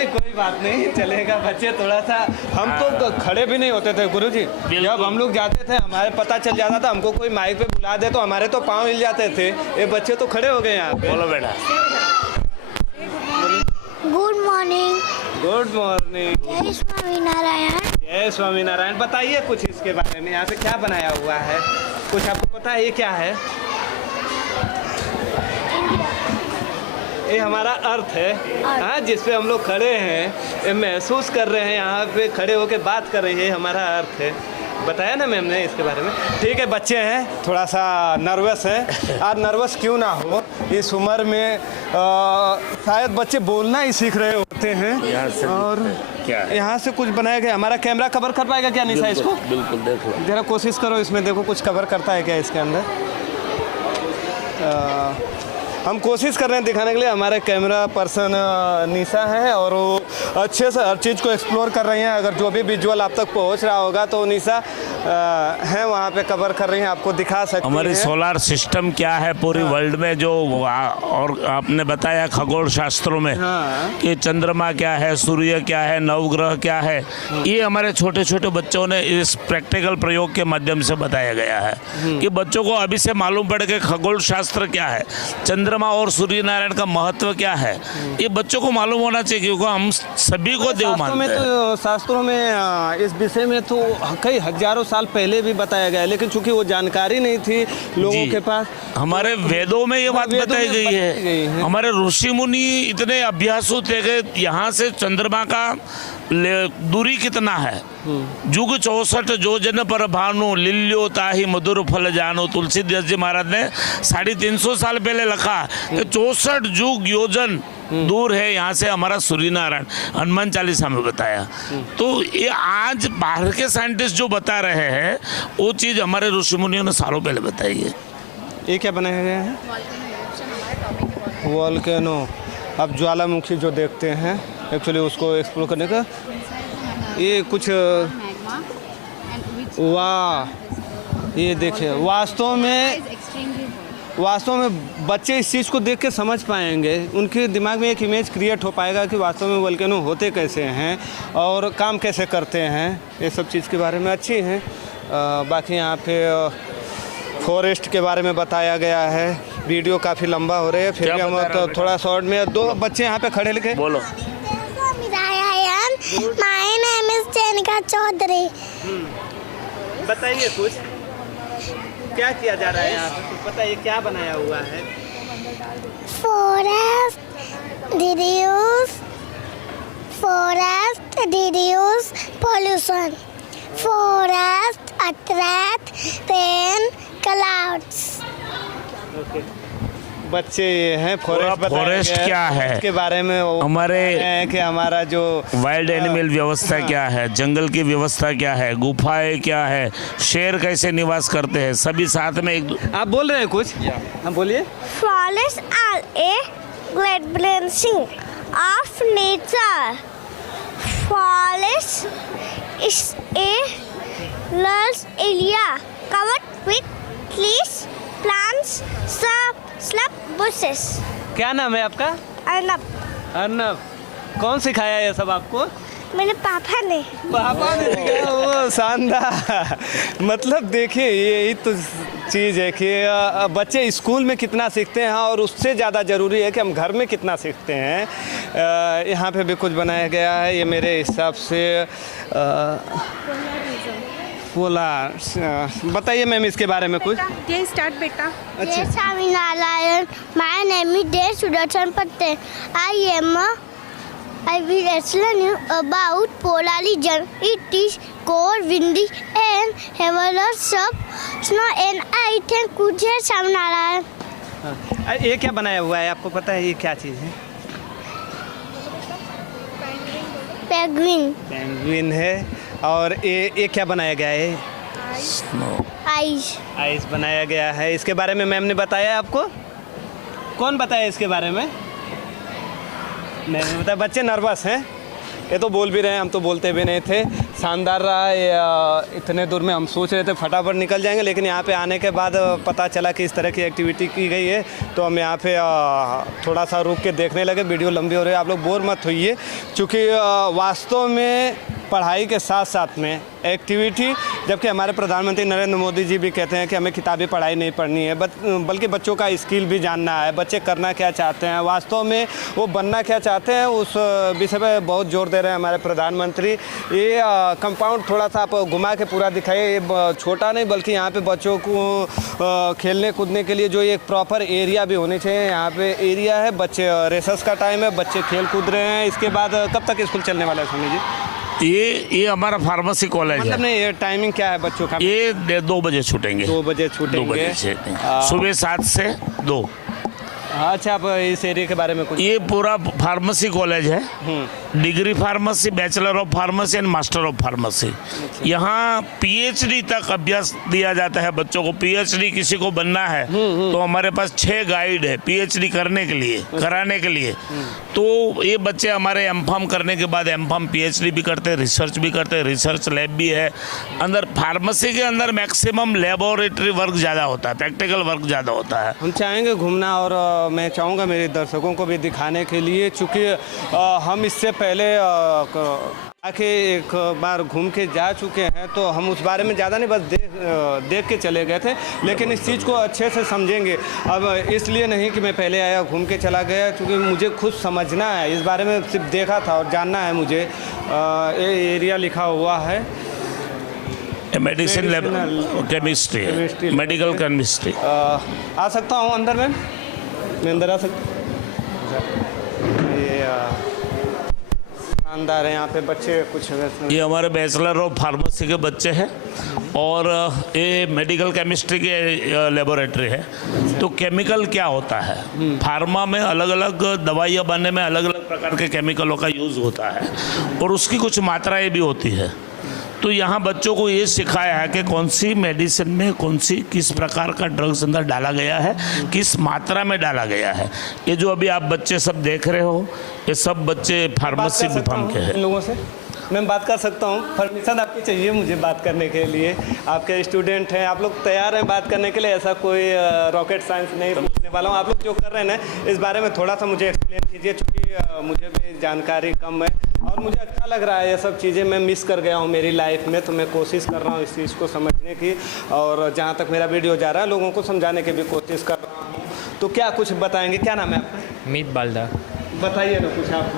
कोई बात नहीं चलेगा। बच्चे थोड़ा सा, हम तो खड़े भी नहीं होते थे गुरुजी, जब हम लोग जाते थे हमारे पता चल जाता था, हमको कोई माइक पे बुला दे तो हमारे तो पाँव हिल जाते थे। ये बच्चे तो खड़े हो गए यहाँ पे। बोलो बेटा। Good morning. Good morning. जय स्वामीनारायण। जय स्वामीनारायण। बताइए कुछ इसके बारे में, यहाँ पे क्या बनाया हुआ है, कुछ आपको पता है ये क्या है? ये हमारा अर्थ है, हाँ, जिस पे हम लोग खड़े हैं, ये महसूस कर रहे हैं, यहाँ पे खड़े होके बात कर रहे हैं, हमारा अर्थ है। बताया ना मैम ने इसके बारे में। ठीक है, बच्चे हैं थोड़ा सा नर्वस हैं। आज नर्वस क्यों ना हो, इस उम्र में शायद बच्चे बोलना ही सीख रहे होते हैं। और क्या है? यहाँ से कुछ बनाया गया। हमारा कैमरा कवर कर पाएगा क्या निशा इसको? बिल्कुल, देख लो जरा कोशिश करो इसमें, देखो कुछ कवर करता है क्या इसके अंदर। हम कोशिश कर रहे हैं दिखाने के लिए। हमारे कैमरा पर्सन निशा है और वो अच्छे से हर चीज़ को एक्सप्लोर कर रही हैं। अगर जो भी विजुअल आप तक पहुंच रहा होगा तो निशा है वहाँ पे कवर कर रही हैं, आपको दिखा सकती हैं। हमारी सोलार सिस्टम क्या है पूरी वर्ल्ड में, जो और आपने बताया खगोल शास्त्रों में कि चंद्रमा क्या है, सूर्य क्या है, नवग्रह क्या है, ये हमारे छोटे छोटे बच्चों ने इस प्रैक्टिकल प्रयोग के माध्यम से बताया गया है कि बच्चों को अभी से मालूम पड़े कि खगोल शास्त्र क्या है, चंद्रमा और सूर्य नारायण का महत्व क्या है, ये बच्चों को मालूम होना चाहिए, क्योंकि हम सभी को देव मानते हैं। तो शास्त्रों में इस विषय में तो कई हजारों साल पहले भी बताया गया है, लेकिन चूंकि वो जानकारी नहीं थी लोगों के पास। हमारे वेदों में ये बात बताई गई है। हमारे ऋषि मुनि इतने अभ्यासु थे कि यहाँ से चंद्रमा का दूरी कितना है। जुग 64 जो जन पर भानु लिल्यो ताही मधुर फल जानो। तुलसीदास जी महाराज ने 350 साल पहले लिखा कि 64 जुग योजन दूर है यहाँ से हमारा सूर्य नारायण। हनुमान चालीसा में बताया। तो ये आज बाहर के साइंटिस्ट जो बता रहे हैं वो चीज़ हमारे ऋषि मुनियों ने सालों पहले बताई है। ये क्या बनाया गया है? वॉल्केनो। अब ज्वालामुखी जो देखते हैं एक्चुअली उसको एक्सप्लोर करने का ये कुछ, वाह, ये देखिए वास्तव में बच्चे इस चीज़ को देख के समझ पाएंगे, उनके दिमाग में एक इमेज क्रिएट हो पाएगा कि वास्तव में वोल्केनो होते कैसे हैं और काम कैसे करते हैं। ये सब चीज़ के बारे में अच्छी हैं। बाकी यहाँ पे फॉरेस्ट के बारे में बताया गया है। वीडियो काफ़ी लंबा हो रहा है, फिर भी हम तो थोड़ा शॉर्ट में। दो बच्चे यहाँ पे खड़े लिखे बोलो। My name is Jenika Chaudhary. बताइए कुछ क्या किया जा रहा है यहाँ पे, कुछ बताइए क्या बनाया हुआ है? Forest reduce pollution, forest attract rain clouds. Okay, बच्चे ये हैं फॉरेस्ट क्या है इसके बारे में हमारे कि हमारा जो वाइल्ड एनिमल व्यवस्था क्या है, जंगल की व्यवस्था क्या है, गुफाएं क्या है, शेर कैसे निवास करते हैं, सभी साथ में एक। आप बोल रहे हैं कुछ? हाँ बोलिए। Forests are a great blessing of nature. Forest is a large area covered with trees, plants, shrubs bushes. क्या नाम है आपका? अर्नब। अर्नब। कौन सिखाया ये सब आपको? मेरे पापा ने। पापा ने सिखाया? वो शानदार। मतलब देखिए यही तो चीज़ है कि बच्चे स्कूल में कितना सीखते हैं और उससे ज़्यादा ज़रूरी है कि हम घर में कितना सीखते हैं। यहाँ पे भी कुछ बनाया गया है। ये मेरे हिसाब से पोलार। बताइए मैम इसके बारे में कुछ। ये स्टार्ट बेटा। जय Swaminarayan. My name is day Sudarshan Patel. I will explain you about polar region. It is cold, windy, and have a lot of snow. And I thank you, जय स्वामीनारायण। ये क्या बनाया हुआ है आपको पता है ये क्या चीज़ है? पेंगुइन। पेंगुइन है। और ये क्या बनाया गया है? आइस बनाया गया है। इसके बारे में मैम ने बताया आपको? कौन बताया इसके बारे में? मैम ने बताया। बच्चे नर्वस हैं ये तो बोल भी रहे हैं, हम तो बोलते भी नहीं थे। शानदार रहा ये, इतने दूर में हम सोच रहे थे फटाफट निकल जाएंगे, लेकिन यहाँ पे आने के बाद पता चला कि इस तरह की एक्टिविटी की गई है, तो हम यहाँ पे थोड़ा सा रुक के देखने लगे। वीडियो लंबी हो रही है, आप लोग बोर मत होइए, क्योंकि वास्तव में पढ़ाई के साथ साथ में एक्टिविटी, जबकि हमारे प्रधानमंत्री नरेंद्र मोदी जी भी कहते हैं कि हमें किताबी पढ़ाई नहीं पढ़नी है, बल्कि बच्चों का स्किल भी जानना है, बच्चे करना क्या चाहते हैं, वास्तव में वो बनना क्या चाहते हैं, उस विषय पे बहुत जोर दे रहे हैं हमारे प्रधानमंत्री। ये कंपाउंड थोड़ा सा आप घुमा के पूरा दिखाइए, ये छोटा नहीं बल्कि यहाँ पे बच्चों को खेलने कूदने के लिए जो एक प्रॉपर एरिया भी होनी चाहिए, यहाँ पे एरिया है। बच्चे रेसेस का टाइम है, बच्चे खेल कूद रहे हैं। इसके बाद कब तक स्कूल चलने वाला है स्वामी जी? ये हमारा फार्मेसी कॉलेज मतलब है। नहीं, ये टाइमिंग क्या है बच्चों का? ये 2 बजे छूटेंगे। 2 बजे 2 छूटेंगे, बजे से सुबह 7 से 2। अच्छा, आप इस एरिया के बारे में कुछ? ये पूरा फार्मेसी कॉलेज है, degree pharmacy, bachelor of pharmacy and master of pharmacy. यहाँ पीएचडी तक अभ्यास दिया जाता है बच्चों को। पीएचडी किसी को बनना है तो हमारे पास 6 गाइड है पीएचडी करने के लिए, कराने के लिए। तो ये बच्चे हमारे एमफार्म करने के बाद एमफार्म पीएचडी भी करते हैं, रिसर्च भी करते हैं, रिसर्च लैब भी है अंदर। फार्मेसी के अंदर मैक्सिमम लेबोरेटरी वर्क ज़्यादा होता है, प्रैक्टिकल वर्क ज़्यादा होता है। हम चाहेंगे घूमना, और मैं चाहूँगा मेरे दर्शकों को भी दिखाने के लिए, चूँकि हम इससे पहले आके एक बार घूम के जा चुके हैं, तो हम उस बारे में ज़्यादा नहीं, बस देख के चले गए थे। लेकिन इस चीज़ को अच्छे से समझेंगे। अब इसलिए नहीं कि मैं पहले आया घूम के चला गया, क्योंकि मुझे खुद समझना है इस बारे में, सिर्फ देखा था और जानना है मुझे। ये एरिया लिखा हुआ है medicine lab, chemistry, medical chemistry. आ सकता हूँ अंदर में? मैं अंदर आ सकता हूँ? ये शानदार है, यहाँ पे बच्चे कुछ। ये हमारे बैचलर ऑफ फार्मेसी के बच्चे हैं, और ये मेडिकल केमिस्ट्री की लेबोरेटरी है। तो केमिकल क्या होता है, फार्मा में अलग अलग दवाइयाँ बनने में अलग अलग प्रकार के केमिकलों का यूज़ होता है, और उसकी कुछ मात्राएं भी होती है। तो यहाँ बच्चों को ये सिखाया है कि कौन सी मेडिसिन में कौन सी किस प्रकार का ड्रग्स अंदर डाला गया है, किस मात्रा में डाला गया है। ये जो अभी आप बच्चे सब देख रहे हो, ये सब बच्चे फार्मेसी विभाग के हैं। लोगों से मैं बात कर सकता हूँ? परमिशन आपकी चाहिए मुझे बात करने के लिए? आपके स्टूडेंट हैं, आप लोग तैयार हैं बात करने के लिए? ऐसा कोई रॉकेट साइंस नहीं पूछने वाला हूँ। आप लोग जो कर रहे हैं ना, इस बारे में थोड़ा सा मुझे एक्सप्लेन कीजिए, क्योंकि मुझे भी जानकारी कम है और मुझे अच्छा लग रहा है। ये सब चीज़ें मैं मिस कर गया हूँ मेरी लाइफ में, तो मैं कोशिश कर रहा हूँ इस चीज़ को समझने की, और जहाँ तक मेरा वीडियो जा रहा है लोगों को समझाने की भी कोशिश कर रहा हूँ। तो क्या कुछ बताएंगे? क्या नाम है आपका? मीत बालदा। बताइए ना कुछ, आप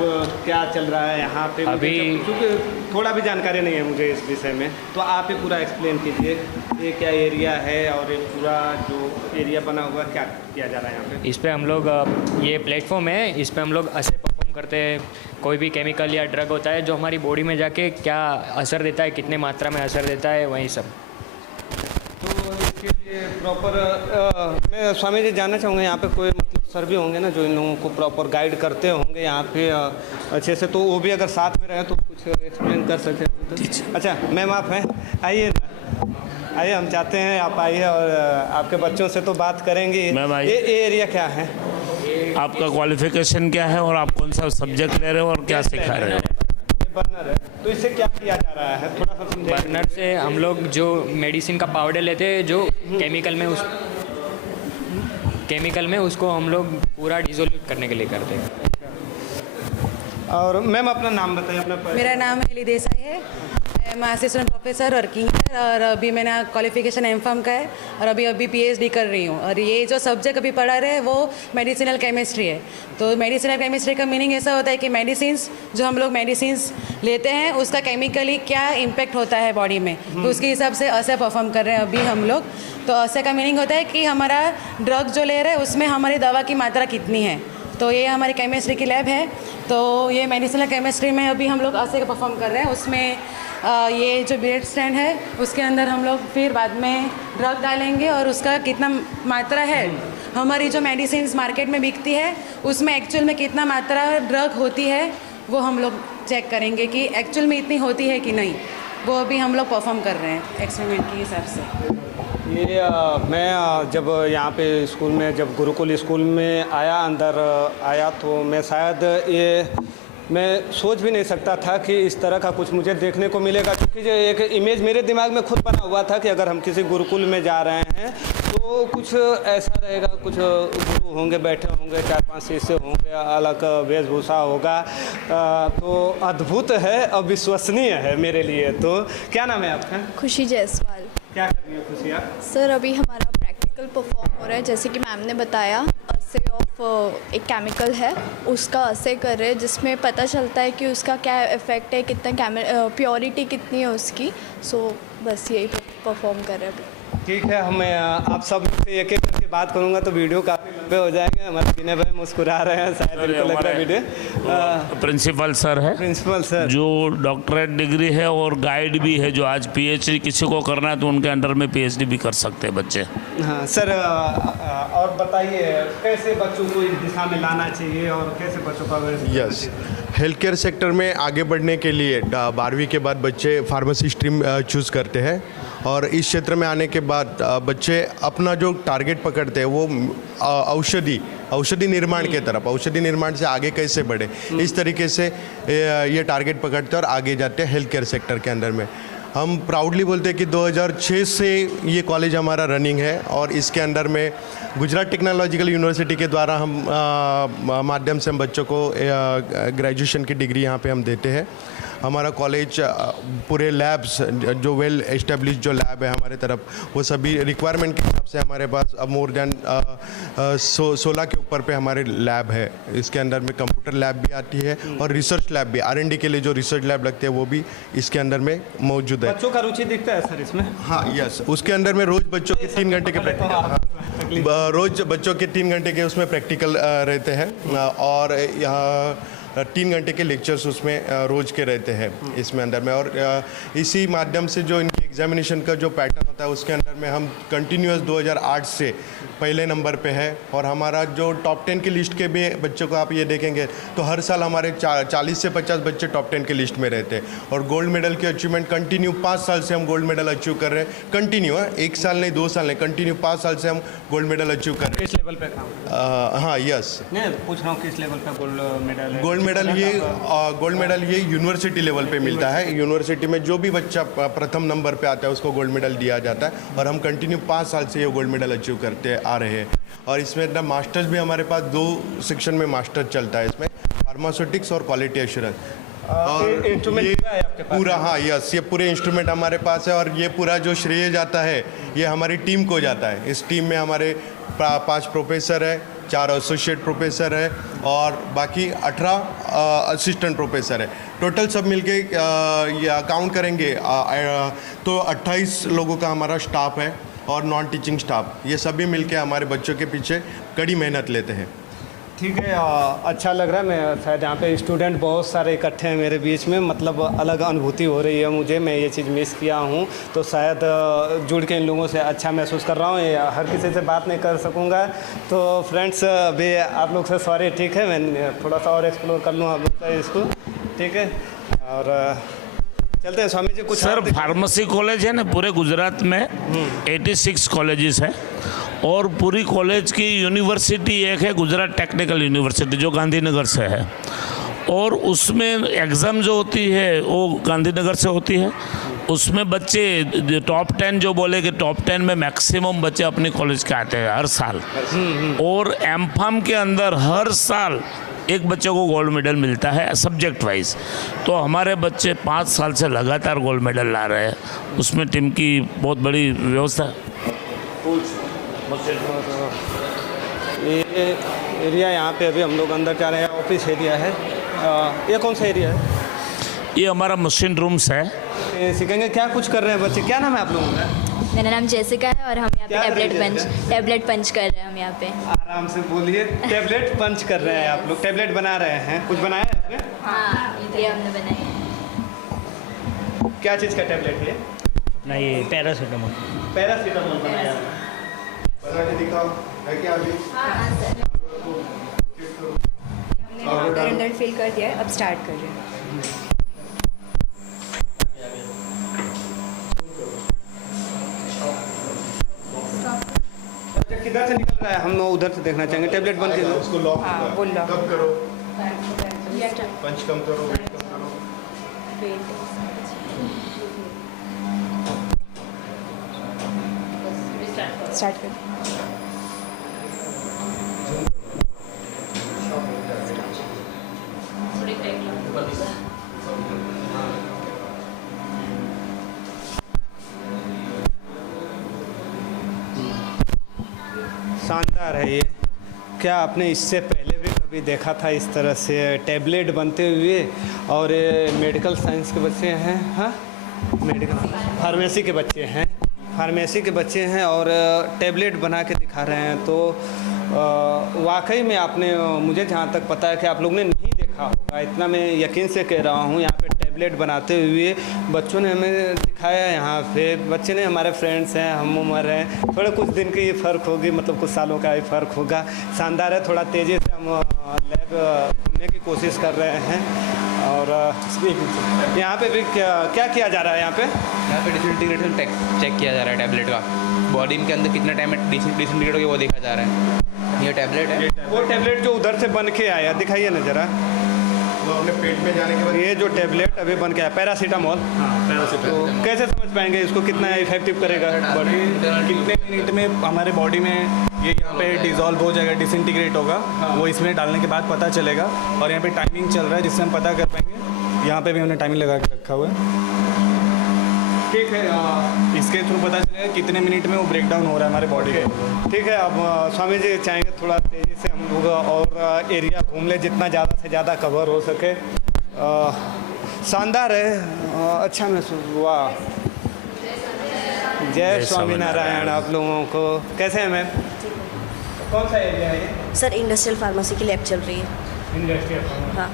क्या चल रहा है यहाँ पे? अभी क्योंकि थोड़ा भी जानकारी नहीं है मुझे इस विषय में, तो आप ही पूरा एक्सप्लेन कीजिए। ये क्या एरिया है और ये पूरा जो एरिया बना हुआ क्या किया जा रहा है यहाँ पे? इस पे हम लोग, ये प्लेटफॉर्म है, इस पे हम लोग ऐसे परफॉर्म करते हैं। कोई भी केमिकल या ड्रग होता है जो हमारी बॉडी में जाके क्या असर देता है, कितने मात्रा में असर देता है, वही सब। तो इसके लिए प्रॉपर मैं स्वामी जी जानना चाहूँगा, यहाँ पे कोई मतलब सर भी होंगे ना जो इन लोगों को प्रॉपर गाइड करते होंगे यहाँ पे अच्छे से, तो वो भी अगर साथ में रहे तो कुछ एक्सप्लेन कर सकते हैं? अच्छा मैम, आप हैं, आइए ना, आइए, हम चाहते हैं आप आइए और आपके बच्चों से तो बात करेंगे। ये एरिया क्या है? आपका क्वालिफिकेशन क्या है और आप कौन सा सब्जेक्ट ले रहे हो और क्या सिखा रहे हो? बर्नर है, तो इससे क्या किया जा रहा है, थोड़ा सा समझाइए। बर्नर से हम लोग जो मेडिसिन का पाउडर लेते हैं, जो केमिकल में उसको हम लोग पूरा डिसोल्यूट करने के लिए करते हैं। और मैम अपना नाम बताइए? अपना मेरा नाम एली देसाई है, मैं असिस्टेंट प्रोफेसर वर्किंग है, और अभी मैंने क्वालिफिकेशन एमफार्म का है, और अभी पीएचडी कर रही हूँ। और ये जो सब्जेक्ट अभी पढ़ा रहे हैं वो मेडिसिनल केमिस्ट्री है। तो मेडिसिनल केमिस्ट्री का मीनिंग ऐसा होता है कि मेडिसिन्स, जो हम लोग मेडिसिन्स लेते हैं उसका केमिकली क्या इम्पेक्ट होता है बॉडी में, तो उसके हिसाब से ऐसे परफॉर्म कर रहे हैं अभी हम लोग। तो ऐसे का मीनिंग होता है कि हमारा ड्रग जो ले रहे हैं उसमें हमारी दवा की मात्रा कितनी है। तो ये हमारी केमिस्ट्री की लैब है। तो ये मेडिसिनल केमिस्ट्री में अभी हम लोग ऐसे परफॉर्म कर रहे हैं। उसमें ये जो ब्रेड स्टैंड है उसके अंदर हम लोग फिर बाद में ड्रग डालेंगे, और उसका कितना मात्रा है, हमारी जो मेडिसिन मार्केट में बिकती है उसमें एक्चुअल में कितना मात्रा ड्रग होती है वो हम लोग चेक करेंगे कि एक्चुअल में इतनी होती है कि नहीं। वो अभी हम लोग परफॉर्म कर रहे हैं एक्सपेरिमेंट के हिसाब से। ये मैं जब यहाँ पे स्कूल में, जब गुरुकुल स्कूल में आया, अंदर आया, तो मैं शायद ये मैं सोच भी नहीं सकता था कि इस तरह का कुछ मुझे देखने को मिलेगा, क्योंकि जो एक इमेज मेरे दिमाग में खुद बना हुआ था कि अगर हम किसी गुरुकुल में जा रहे हैं तो कुछ ऐसा रहेगा, कुछ गुरु होंगे, बैठे होंगे, 4-5 शिष्य होंगे, अलग वेशभूषा होगा। तो अद्भुत है, अविश्वसनीय है मेरे लिए। तो क्या नाम है आपका? खुशी जायसवाल। क्या कर रही हो खुशी आप? सर अभी हमारा प्रैक्टिकल परफॉर्म हो रहा है, जैसे कि मैम ने बताया असे ऑफ एक केमिकल है, उसका असे कर रहे हैं, जिसमें पता चलता है कि उसका क्या इफ़ेक्ट है, कितना प्योरिटी कितनी है उसकी। सो बस यही परफॉर्म कर रहे हैं अभी। ठीक है, हम आप सब से एक एक करके बात करूंगा तो वीडियो काफ़ी लंबे हो जाएंगे। हमारे विनय भाई मुस्कुरा रहे हैं, शायद इनको लग रहा है वीडियो। प्रिंसिपल सर है, प्रिंसिपल सर जो डॉक्टरेट डिग्री है और गाइड भी है, जो आज पीएचडी किसी को करना है तो उनके अंडर में पीएचडी भी कर सकते हैं बच्चे। हाँ सर, और बताइए कैसे बच्चों को इस दिशा में लाना चाहिए और कैसे बच्चों का यस, हेल्थ केयर सेक्टर में आगे बढ़ने के लिए 12वीं के बाद बच्चे फार्मेसी स्ट्रीम चूज़ करते हैं और इस क्षेत्र में आने के बाद बच्चे अपना जो टारगेट पकड़ते हैं वो औषधि निर्माण के तरफ, औषधि निर्माण से आगे कैसे बढ़े, इस तरीके से ये टारगेट पकड़ते हैं और आगे जाते हैं हेल्थ केयर सेक्टर के अंदर में। हम प्राउडली बोलते हैं कि 2006 से ये कॉलेज हमारा रनिंग है और इसके अंदर में गुजरात टेक्नोलॉजिकल यूनिवर्सिटी के द्वारा हम माध्यम से हम बच्चों को ग्रेजुएशन की डिग्री यहाँ पे हम देते हैं। हमारा कॉलेज पूरे लैब्स जो वेल एस्टेब्लिश जो लैब है हमारे तरफ, वो सभी रिक्वायरमेंट के हिसाब से हमारे पास अब मोर देन 16 के ऊपर पे हमारे लैब है। इसके अंदर में कंप्यूटर लैब भी आती है और रिसर्च लैब भी, R&D के लिए जो रिसर्च लैब लगते हैं वो भी इसके अंदर में मौजूद है। बच्चों का रुचि दिखता है सर इसमें? हाँ यस, उसके अंदर में रोज़ बच्चों के 3 घंटे के प्रैक्टिकल, रोज़ बच्चों के 3 घंटे के उसमें प्रैक्टिकल रहते हैं और यहाँ 3 घंटे के लेक्चर्स उसमें रोज़ के रहते हैं इसमें अंदर में। और इसी माध्यम से जो इनके एग्जामिनेशन का जो पैटर्न होता है उसके अंदर में हम कंटिन्यूस 2008 से पहले नंबर पे है और हमारा जो टॉप 10 की लिस्ट के भी बच्चों को आप ये देखेंगे तो हर साल हमारे 40 से 50 बच्चे टॉप 10 की लिस्ट में रहते हैं और गोल्ड मेडल की अचीवमेंट कंटिन्यू 5 साल से हम गोल्ड मेडल अचीव कर रहे हैं। कंटिन्यू है, 1 साल नहीं 2 साल नहीं, कंटिन्यू 5 साल से हम गोल्ड मेडल अचीव कर रहे हैं। किस लेवल पे काम? हाँ यस, नहीं पूछ रहा हूँ किस लेवल पे गोल्ड मेडल है? गोल्ड मेडल ये यूनिवर्सिटी लेवल पे मिलता है। यूनिवर्सिटी में जो भी बच्चा प्रथम नंबर पे आता है उसको गोल्ड मेडल दिया जाता है और हम कंटिन्यू 5 साल से ये गोल्ड मेडल अचीव करते आ रहे हैं। और इसमें ना मास्टर्स भी हमारे पास 2 सेक्शन में मास्टर चलता है, इसमें फार्मास्यूटिक्स और क्वालिटी एश्योरेंस। और इंस्ट्रूमेंट है आपके पास? पूरा, हाँ यस, ये पूरे इंस्ट्रूमेंट हमारे पास है और ये पूरा जो श्रेय जाता है ये हमारी टीम को जाता है। इस टीम में हमारे 5 प्रोफेसर है, 4 एसोसिएट प्रोफेसर है और बाकी 18 असिस्टेंट प्रोफेसर है। टोटल सब मिलके काउंट करेंगे तो 28 लोगों का हमारा स्टाफ है और नॉन टीचिंग स्टाफ, ये सभी मिलके हमारे बच्चों के पीछे कड़ी मेहनत लेते हैं। ठीक है, अच्छा लग रहा है। मैं शायद यहाँ पे स्टूडेंट बहुत सारे इकट्ठे हैं मेरे बीच में, मतलब अलग अनुभूति हो रही है मुझे। मैं ये चीज़ मिस किया हूँ तो शायद जुड़ के इन लोगों से अच्छा महसूस कर रहा हूँ। हर किसी से बात नहीं कर सकूँगा तो फ्रेंड्स अभी आप लोग से सॉरी, ठीक है, मैं थोड़ा सा और एक्सप्लोर कर लूँ आप लोग का इसको, ठीक है। और चलते हैं स्वामी जी कुछ। सर फार्मेसी कॉलेज है ना पूरे गुजरात में 86 कॉलेजेस है और पूरी कॉलेज की यूनिवर्सिटी एक है गुजरात टेक्निकल यूनिवर्सिटी जो गांधीनगर से है और उसमें एग्ज़ाम जो होती है वो गांधीनगर से होती है। उसमें बच्चे टॉप 10 जो बोले कि टॉप 10 में मैक्सिमम बच्चे अपने कॉलेज के आते हैं हर साल और एमफार्म के अंदर हर साल एक बच्चे को गोल्ड मेडल मिलता है सब्जेक्ट वाइज। तो हमारे बच्चे 5 साल से लगातार गोल्ड मेडल ला रहे हैं, उसमें टीम की बहुत बड़ी व्यवस्था। ये एरिया यहाँ पे अभी हम लोग अंदर जा रहे हैं, ऑफिस एरिया है। ये कौन सा एरिया है? ये हमारा मशीन रूम्स है। सीखेंगे क्या कुछ कर रहे हैं बच्चे? क्या नाम है आप लोगों का? मेरा नाम जैसिका है और हम यहाँ पे टैबलेट पंच कर रहे हैं। हम यहाँ पे आराम से बोलिए। टैबलेट पंच कर रहे हैं आप लोग, टैबलेट बना रहे हैं। कुछ बनाया है आपने? हाँ, ये हमने बनाया है। क्या चीज़ का टैबलेट है? अपना ये पैरासीटामोल बनाया बना के दिखाओ, है क्या अभी? हाँ सर, हमने अंदर फिल कर दिया है, अब स्टार्ट कर रहे हैं। किधर से निकल रहा है? हम उधर से देखना चाहेंगे। टैबलेट बंद कीजिए, उसको लॉक करो। पंच कम करो, वेट कम करो। स्टार्ट कर। शानदार है ये। क्या आपने इससे पहले भी कभी देखा था इस तरह से टैबलेट बनते हुए? और ये मेडिकल साइंस के बच्चे हैं, हाँ, मेडिकल फार्मेसी के बच्चे हैं, फार्मेसी के बच्चे हैं और टैबलेट बना के दिखा रहे हैं। तो वाकई में आपने, मुझे जहाँ तक पता है कि आप लोग ने नहीं देखा होगा, इतना मैं यकीन से कह रहा हूँ। यहाँ पे टैबलेट बनाते हुए बच्चों ने हमें दिखाया। यहाँ पे बच्चे ने, हमारे फ्रेंड्स हैं, हम उम्र हैं, थोड़े कुछ दिन की फ़र्क होगी, मतलब कुछ सालों का ही फ़र्क होगा। शानदार है। थोड़ा तेज़ी से हम लैब घूमने की कोशिश कर रहे हैं। और यहाँ पे भी क्या किया जा रहा है? यहाँ पे डिसइंटीग्रेशन चेक किया जा रहा है टैबलेट का। बॉडी के अंदर कितना टाइम में डिसइंटीग्रेट हो गया वो देखा जा रहा है। ये टैबलेट है, वो टैबलेट जो उधर से बन के आया, दिखाइए ना जरा। वो अपने पेट में जाने के बाद ये जो टैबलेट अभी बन के आया, पैरासीटामोल। तो कैसे समझ पाएंगे इसको कितना इफेक्टिव करेगा? बॉडी कितने मिनट में हमारे बॉडी में ये यहाँ पे डिसॉल्व हो जाएगा, डिसइंटीग्रेट होगा, वो इसमें डालने के बाद पता चलेगा। और यहाँ पे टाइमिंग चल रहा है जिससे हम पता कर पाएंगे। यहाँ पे भी हमने टाइमिंग लगा के रखा हुआ है। ठीक है, इसके थ्रू पता चलेगा कितने मिनट में वो ब्रेक डाउन हो रहा है हमारे बॉडी का। ठीक है। अब स्वामी जी चाहेंगे थोड़ा तेज़ी से हम लोग और एरिया घूम ले, जितना ज़्यादा से ज़्यादा कवर हो सके। शानदार है, अच्छा महसूस हुआ। जय स्वामीनारायण आप लोगों को। कैसे हैं मैम? कौन सा एरिया है ये? सर इंडस्ट्रियल फार्मेसी की लैब चल रही है। Industrial pharmacy. हाँ।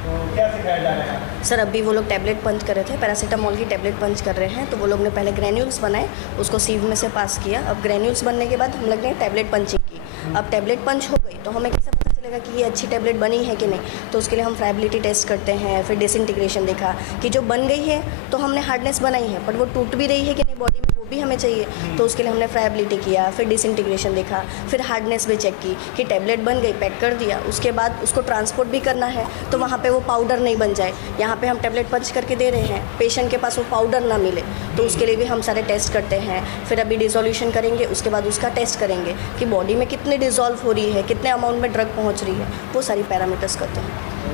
तो क्या सिखाया जा रहा है? सर अभी वो लोग टैबलेट पंच कर रहे थे, पैरासीटामोल की टैबलेट पंच कर रहे हैं। तो वो लोग ने पहले ग्रेन्यूल्स बनाए, उसको सीव में से पास किया। अब ग्रेन्यूल्स बनने के बाद हम लोग ने टैबलेट पंचिंग की। अब टैबलेट पंच हो गई तो हमें कैसे पता चलेगा कि ये अच्छी टैबलेट बनी है कि नहीं? तो उसके लिए हम फ्राइबिलिटी टेस्ट करते हैं। फिर डिसइंटीग्रेशन देखा कि जो बन गई है तो हमने हार्डनेस बनाई है, बट वो टूट भी रही है कि नहीं बॉडी में, वो भी हमें चाहिए। तो उसके लिए हमने फ्राइबिलिटी किया, फिर डिसइंटीग्रेशन देखा, फिर हार्डनेस भी चेक की कि टैबलेट बन गई, पैक कर दिया। उसके बाद उसको ट्रांसपोर्ट भी करना है तो वहाँ पे वो पाउडर नहीं बन जाए। यहाँ पे हम टैबलेट पंच करके दे रहे हैं, पेशेंट के पास वो पाउडर ना मिले, तो उसके लिए भी हम सारे टेस्ट करते हैं। फिर अभी डिसोल्यूशन करेंगे, उसके बाद उसका टेस्ट करेंगे कि बॉडी में कितने डिसॉल्व हो रही है, कितने अमाउंट में ड्रग पहुँच रही है, वो सारी पैरामीटर्स करते हैं।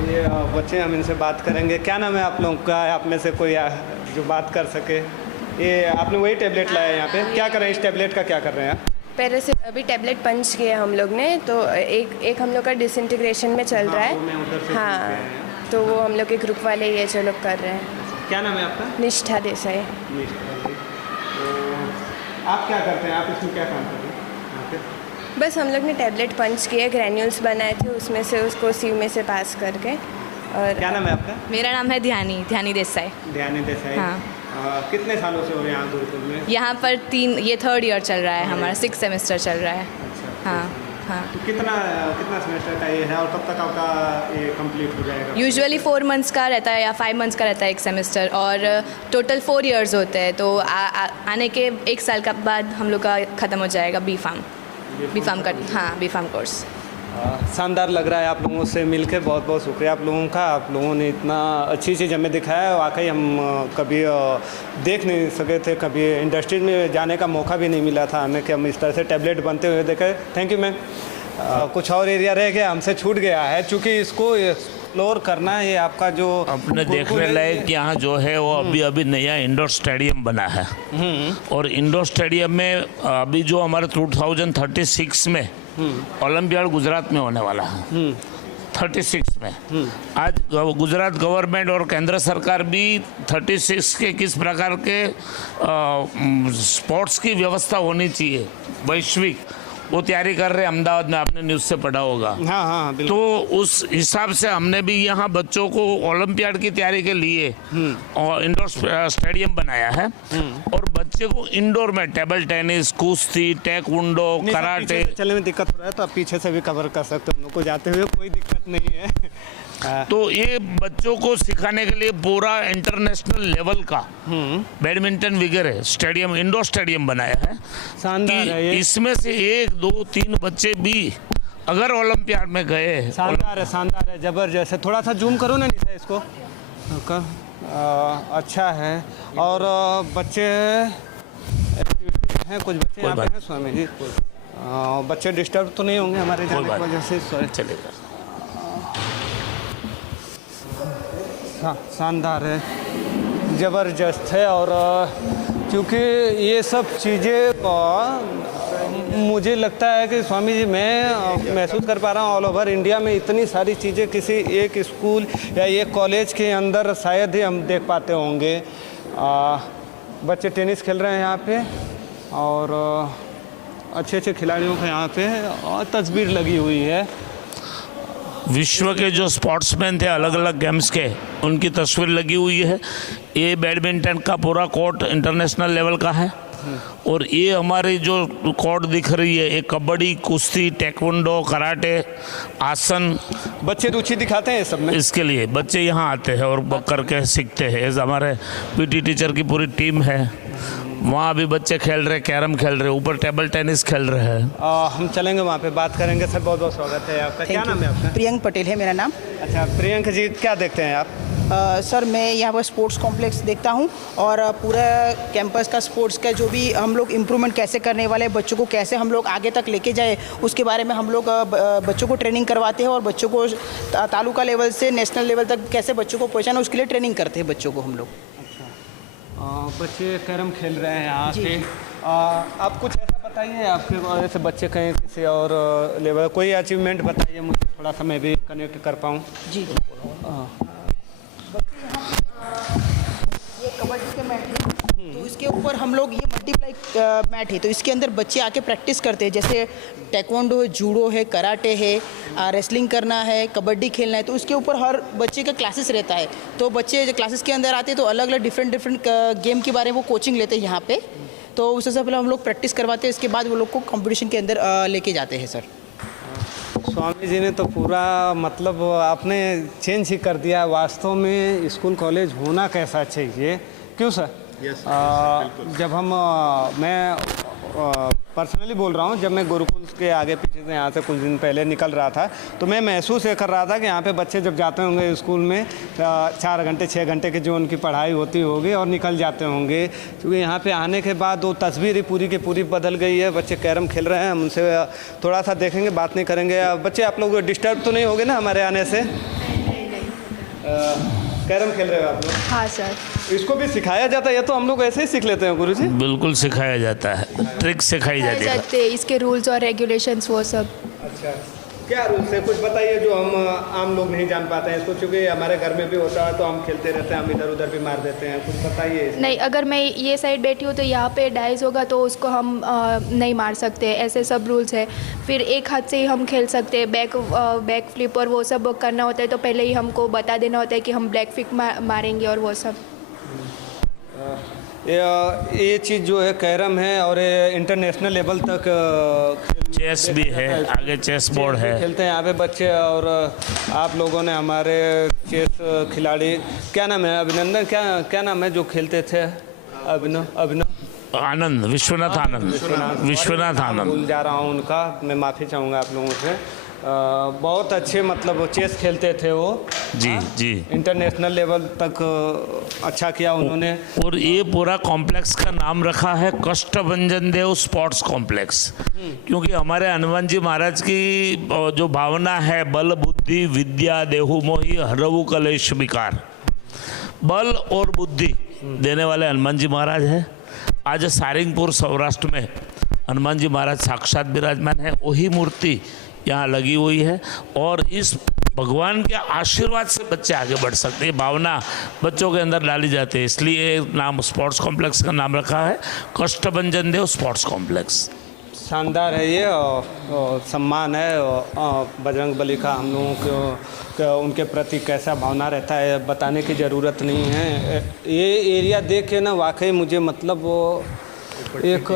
ये बच्चे, हम इनसे बात करेंगे। क्या नाम है आप लोगों का? आप में से कोई जो बात कर सके। ये आपने वही टैबलेट लाया यहाँ पे, क्या कर रहे हैं? इस टैबलेट का क्या कर रहे हैं आप? पहले से अभी टैबलेट पंच किया हम लोग ने, तो एक हम लोग का डिसइंटीग्रेशन में चल रहा है। हाँ, तो वो हम लोग के ग्रुप वाले ये जो लोग कर रहे हैं। क्या नाम है आपका? निष्ठा देसाई। तो आप क्या करते हैं? आप इसमें क्या काम करते हैं? बस हम लोग ने टैबलेट पंच किए, ग्रैन्यूल्स बनाए थे, उसमें से उसको सीव में से पास करके। और क्या नाम है आपका? मेरा नाम है ध्यानी देसाई। ध्यानी देसाई। हाँ। कितने सालों से हो रहे हैं यहाँ गुरुकुल में? यहाँ पर ये 3rd ईयर चल रहा है, हमारा 6th सेमेस्टर चल रहा है। अच्छा। हाँ हाँ। तो कितना सेमेस्टर का ये है और कब तक आपका ये कंप्लीट हो जाएगा? यूजुअली 4 मंथ्स का रहता है या 5 मंथ्स का रहता है एक सेमेस्टर, और टोटल 4 इयर्स होते हैं। तो आने के 1 साल का बाद हम लोग का ख़त्म हो जाएगा बी फार्म का। हाँ, बी फार्म कोर्स। शानदार लग रहा है आप लोगों से मिलकर। बहुत बहुत शुक्रिया आप लोगों का। आप लोगों ने इतना अच्छी चीज़ हमें दिखाया, वाकई हम कभी देख नहीं सके थे, कभी इंडस्ट्री में जाने का मौका भी नहीं मिला था हमें कि हम इस तरह से टैबलेट बनते हुए देखें। Thank you ma'am. कुछ और एरिया रह गया, हमसे छूट गया है, चूँकि इसको एक्सप्लोर करना है। ये आपका जो अपने देखने लायक यहाँ जो है वो अभी नया इंडोर स्टेडियम बना है। और इंडोर स्टेडियम में अभी जो हमारे 2036 में ओलंपियाड गुजरात में होने वाला है, 36 में। आज गुजरात गवर्नमेंट और केंद्र सरकार भी 36 के किस प्रकार के स्पोर्ट्स की व्यवस्था होनी चाहिए वैश्विक, वो तैयारी कर रहे हैं अहमदाबाद में। आपने न्यूज़ से पढ़ा होगा। हाँ हाँ, बिल्कुल। तो उस हिसाब से हमने भी यहाँ बच्चों को ओलंपियाड की तैयारी के लिए और इंडोर स्टेडियम बनाया है। और बच्चे को इंडोर में टेबल टेनिस, कुश्ती, टेक्वांडो, कराटे। चलने में दिक्कत हो रहा है तो आप पीछे से भी कवर कर सकते हो, हम लोग को जाते हुए कोई दिक्कत नहीं है। तो ये बच्चों को सिखाने के लिए पूरा इंटरनेशनल लेवल का बैडमिंटन वगैरह स्टेडियम, इंडोर स्टेडियम बनाया है। शानदार है ये। इसमें से 1, 2, 3 बच्चे भी अगर ओलंपियाड में गए, शानदार है, ज़बरदस्त है। थोड़ा सा जूम करो ना निशा इसको। अच्छा है। और बच्चे हैं, कुछ बच्चे यहाँ पे हैं स्वामी जी। बच्चे डिस्टर्ब तो नहीं होंगे हमारे जाने की वजह से? चलेगा। शानदार है, ज़बरदस्त है। और क्योंकि ये सब चीज़ें मुझे लगता है कि स्वामी जी मैं महसूस कर पा रहा हूँ ऑल ओवर इंडिया में इतनी सारी चीज़ें किसी एक स्कूल या एक कॉलेज के अंदर शायद ही हम देख पाते होंगे। बच्चे टेनिस खेल रहे हैं यहाँ पे और अच्छे अच्छे खिलाड़ियों का यहाँ पे और तस्वीर लगी हुई है। विश्व के जो स्पोर्ट्समैन थे अलग अलग गेम्स के, उनकी तस्वीर लगी हुई है। ये बैडमिंटन का पूरा कोर्ट इंटरनेशनल लेवल का है और ये हमारी जो कोर्ट दिख रही है, ये कबड्डी, कुश्ती, टेक्वांडो, कराटे, आसन। बच्चे रुचि दिखाते हैं सब में। इसके लिए बच्चे यहाँ आते हैं और करके सीखते हैं। हमारे पीटी टीचर की पूरी टीम है, वहाँ भी बच्चे खेल रहे, कैरम खेल रहे, ऊपर टेबल टेनिस खेल रहे हैं। हम चलेंगे वहाँ पे, बात करेंगे। सर बहुत बहुत स्वागत है आपका। क्या नाम है आपका? प्रियंक पटेल है मेरा नाम। अच्छा प्रियंक जी, क्या देखते हैं आप? सर मैं यहाँ पर स्पोर्ट्स कॉम्प्लेक्स देखता हूँ और पूरा कैंपस का स्पोर्ट्स का जो भी हम लोग इम्प्रूवमेंट कैसे करने वाले, बच्चों को कैसे हम लोग आगे तक लेके जाए, उसके बारे में हम लोग बच्चों को ट्रेनिंग करवाते हैं और बच्चों को तालुका लेवल से नेशनल लेवल तक कैसे बच्चों को पहुँचाना, उसके लिए ट्रेनिंग करते हैं बच्चों को हम लोग। बच्चे कैरम खेल रहे हैं यहाँ पे। आप कुछ ऐसा बताइए, आपके ऐसे बच्चे कहीं किसी और लेवल कोई अचीवमेंट बताइए मुझे, थोड़ा सा मैं भी कनेक्ट कर पाऊँ। जी ये कबड्डी के मैट है, तो इसके ऊपर हम लोग ये मल्टीप्लाई मैट है, तो इसके अंदर बच्चे आके प्रैक्टिस करते हैं। जैसे टेक्वांडो है, जूडो है, कराटे है, रेसलिंग करना है, कबड्डी खेलना है, तो उसके ऊपर हर बच्चे का क्लासेस रहता है। तो बच्चे जो क्लासेस के अंदर आते हैं तो अलग अलग डिफरेंट गेम के बारे में वो कोचिंग लेते हैं यहाँ पे। तो उससे से पहले हम लोग प्रैक्टिस करवाते हैं, इसके बाद वो लोग को कंपटीशन के अंदर लेके जाते हैं। सर स्वामी जी ने तो पूरा मतलब आपने चेंज ही कर दिया। वास्तव में स्कूल कॉलेज होना कैसा चाहिए, क्यों सर? जब हम मैं पर्सनली बोल रहा हूँ, जब मैं गुरुकुल के आगे पीछे से यहाँ से कुछ दिन पहले निकल रहा था तो मैं महसूस ये कर रहा था कि यहाँ पे बच्चे जब जाते होंगे स्कूल में 4 घंटे 6 घंटे की जो उनकी पढ़ाई होती होगी और निकल जाते होंगे, क्योंकि यहाँ पे आने के बाद वो तस्वीर ही पूरी की पूरी बदल गई है। बच्चे कैरम खेल रहे हैं, हम उनसे थोड़ा सा देखेंगे, बात नहीं करेंगे। बच्चे आप लोग डिस्टर्ब तो नहीं होगे ना हमारे आने से? कैरम खेल रहे हो आप लोग? हाँ सर। इसको भी सिखाया जाता है या तो हम लोग ऐसे ही सीख लेते हैं गुरुजी? बिल्कुल सिखाया जाता है, ट्रिक सिखाई जाती है। इसके रूल्स और रेगुलेशंस वो सब। अच्छा, क्या रूल्स है कुछ बताइए जो हम आम लोग नहीं जान पाते हैं इसको, क्योंकि हमारे घर में भी होता है तो हम खेलते रहते हैं, हम इधर उधर भी मार देते हैं। कुछ बताइए। नहीं, अगर मैं ये साइड बैठी हूँ तो यहाँ पे डाइस होगा तो उसको हम नहीं मार सकते, ऐसे सब रूल्स है। फिर एक हाथ से ही हम खेल सकते हैं, बैक फ्लिप और वो सब करना होता है तो पहले ही हमको बता देना होता है कि हम बैक फ्लिप मारेंगे और वो सब। ये चीज़ जो है कैरम है और ये इंटरनेशनल लेवल तक चेस भी है, आगे चेस बोर्ड है, खेलते हैं यहाँ पे बच्चे। और आप लोगों ने हमारे चेस खिलाड़ी, क्या नाम है? अभिनंदन, क्या नाम है जो खेलते थे? अभिनव आनंद, विश्वनाथ आनंद भूल जा रहा हूँ उनका, मैं माफ़ी चाहूँगा आप लोगों से। बहुत अच्छे मतलब चेस खेलते थे वो। जी इंटरनेशनल लेवल तक अच्छा किया उन्होंने। और ये पूरा कॉम्प्लेक्स का नाम रखा है कष्टभंजन देव स्पोर्ट्स कॉम्प्लेक्स, क्योंकि हमारे हनुमान जी महाराज की जो भावना है, बल बुद्धि विद्या देहु मोहि हरवु कलेश विकार, बल और बुद्धि देने वाले हनुमान जी महाराज है। आज सारंगपुर सौराष्ट्र में हनुमान जी महाराज साक्षात विराजमान है, वही मूर्ति यहाँ लगी हुई है। और इस भगवान के आशीर्वाद से बच्चे आगे बढ़ सकते हैं, भावना बच्चों के अंदर डाली जाती है, इसलिए नाम स्पोर्ट्स कॉम्प्लेक्स का नाम रखा है कष्टभंजन देव स्पोर्ट्स कॉम्प्लेक्स। शानदार है ये, और सम्मान है बजरंग बली का। हम लोगों को उनके प्रति कैसा भावना रहता है बताने की ज़रूरत नहीं है। ये एरिया देख के ना वाकई मुझे मतलब वो एक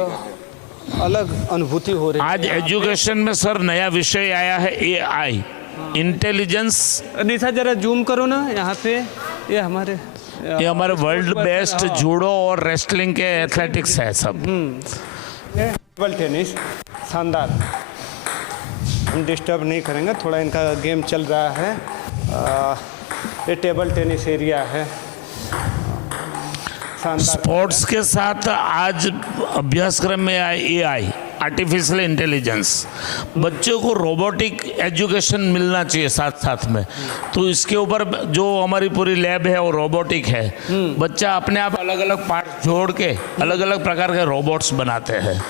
अलग अनुभूति हो रही है। आज एजुकेशन में सर नया विषय आया है AI, इंटेलिजेंस। निशा जरा जूम करो ना यहाँ पे, ये हमारे वर्ल्ड बेस्ट जूडो और रेसलिंग के एथलेटिक्स है सब। टेबल टेनिस शानदार। हम डिस्टर्ब नहीं करेंगे, थोड़ा इनका गेम चल रहा है। ये टेबल टेनिस एरिया है। स्पोर्ट्स के साथ आज अभ्यासक्रम में AI आर्टिफिशियल इंटेलिजेंस, बच्चों को रोबोटिक एजुकेशन मिलना चाहिए साथ साथ में। तो इसके ऊपर जो हमारी पूरी लैब है वो रोबोटिक है। बच्चा अपने आप अलग अलग पार्ट जोड़ के अलग अलग प्रकार के रोबोट्स बनाते हैं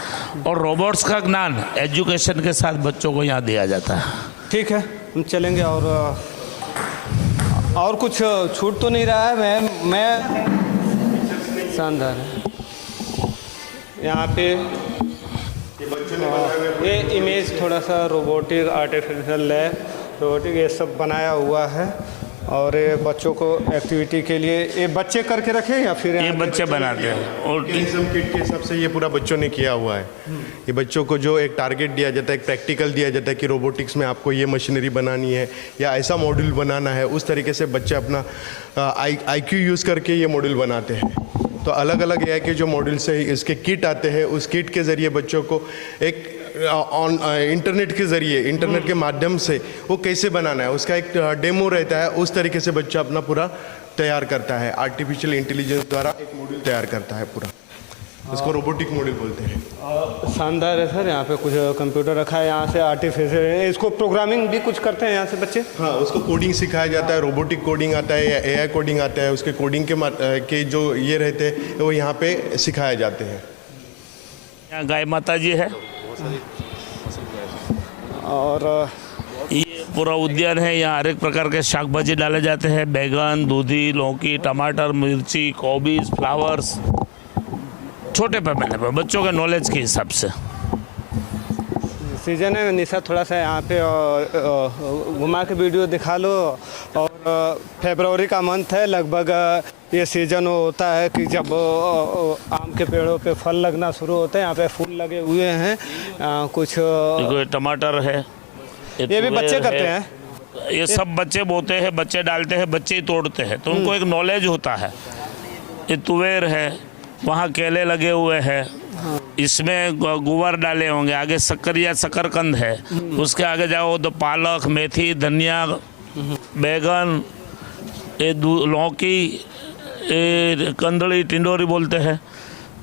और रोबोट्स का ज्ञान एजुकेशन के साथ बच्चों को यहाँ दिया जाता है। ठीक है, हम चलेंगे। और कुछ छूट तो नहीं रहा है? मैं शानदार है यहाँ पे। ये इमेज थोड़ा सा रोबोटिक आर्टिफिशियल है, रोबोटिक ये सब बनाया हुआ है। और ये बच्चों को एक्टिविटी के लिए ये बच्चे करके रखे या फिर ये बच्चे बनाते हैं और किट के हिसाब से ये पूरा बच्चों ने किया हुआ है। ये बच्चों को जो एक टारगेट दिया जाता है, एक प्रैक्टिकल दिया जाता है कि रोबोटिक्स में आपको ये मशीनरी बनानी है या ऐसा मॉड्यूल बनाना है, उस तरीके से बच्चे अपना IQ यूज़ करके ये मॉड्यूल बनाते हैं। तो अलग अलग AI के जो मॉड्यूल्स है इसके किट आते हैं, उस किट के ज़रिए बच्चों को एक इंटरनेट के ज़रिए, इंटरनेट के माध्यम से वो कैसे बनाना है उसका एक डेमो रहता है। उस तरीके से बच्चा अपना पूरा तैयार करता है, आर्टिफिशियल इंटेलिजेंस द्वारा एक मॉड्यूल तैयार करता है पूरा। इसको रोबोटिक मॉड्यूल बोलते हैं। शानदार है सर। यहाँ पे कुछ कंप्यूटर रखा है, यहाँ से आर्टिफिशियल इसको प्रोग्रामिंग भी कुछ करते हैं यहाँ से बच्चे? हाँ, उसको कोडिंग सिखाया जाता है, रोबोटिक कोडिंग आता है या AI कोडिंग आता है। उसके कोडिंग के जो ये रहते हैं वो यहाँ पे सिखाए जाते हैं। यहाँ गाय माता जी है और ये पूरा उद्यान है। यहाँ हर एक प्रकार के शाक भाजी डाले जाते हैं, बैगन, दूधी, लौकी, टमाटर, मिर्ची, कोबीज, फ्लावर्स, छोटे पैमाने पर बच्चों के नॉलेज के हिसाब से। सीजन है निशा, थोड़ा सा यहाँ पे घुमा के वीडियो दिखा लो। और फरवरी का मंथ है, लगभग ये सीज़न होता है कि जब आम के पेड़ों पे फल लगना शुरू होते हैं। यहाँ पे फूल लगे हुए हैं कुछ। टमाटर है, ये भी बच्चे करते हैं। ये सब बच्चे बोते हैं, बच्चे डालते हैं, बच्चे ही तोड़ते हैं, तो उनको एक नॉलेज होता है। ये तुवेर है, वहाँ केले लगे हुए हैं, इसमें गुवार डाले होंगे, आगे शक्करिया शकरकंद है, उसके आगे जाओ तो पालक, मेथी, धनिया, बैगन, ये लौकी, ये कंदड़ी, टिंडोरी बोलते हैं।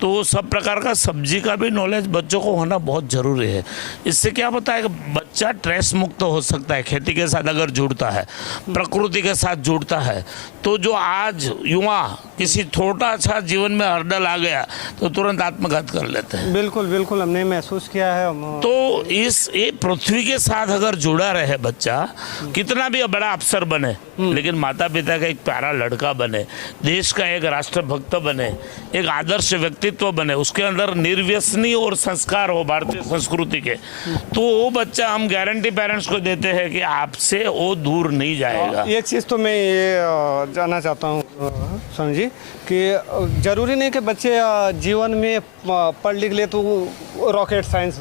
तो सब प्रकार का सब्जी का भी नॉलेज बच्चों को होना बहुत ज़रूरी है। इससे क्या होता है कि बच्चा स्ट्रेस मुक्त हो सकता है, खेती के साथ अगर जुड़ता है, प्रकृति के साथ जुड़ता है। तो जो आज युवा किसी छोटा सा जीवन में हर्डल आ गया तो तुरंत आत्मघात कर लेते हैं। बिल्कुल बिल्कुल, हमने महसूस किया है। तो ये पृथ्वी के साथ अगर जुड़ा रहे बच्चा, कितना भी बड़ा अफसर बने, लेकिन माता पिता का एक प्यारा लड़का बने, देश का एक राष्ट्रभक्त बने, एक आदर्श व्यक्तित्व बने, उसके अंदर निर्व्यसनी और संस्कार हो भारतीय संस्कृति के, तो वो बच्चा हम गारंटी पेरेंट्स को देते हैं कि आपसे वो दूर नहीं जाएगा। एक चीज़ तो मैं ये जानना चाहता हूँ सोनू जी कि ज़रूरी नहीं कि बच्चे जीवन में पढ़ लिख ले तो रॉकेट साइंस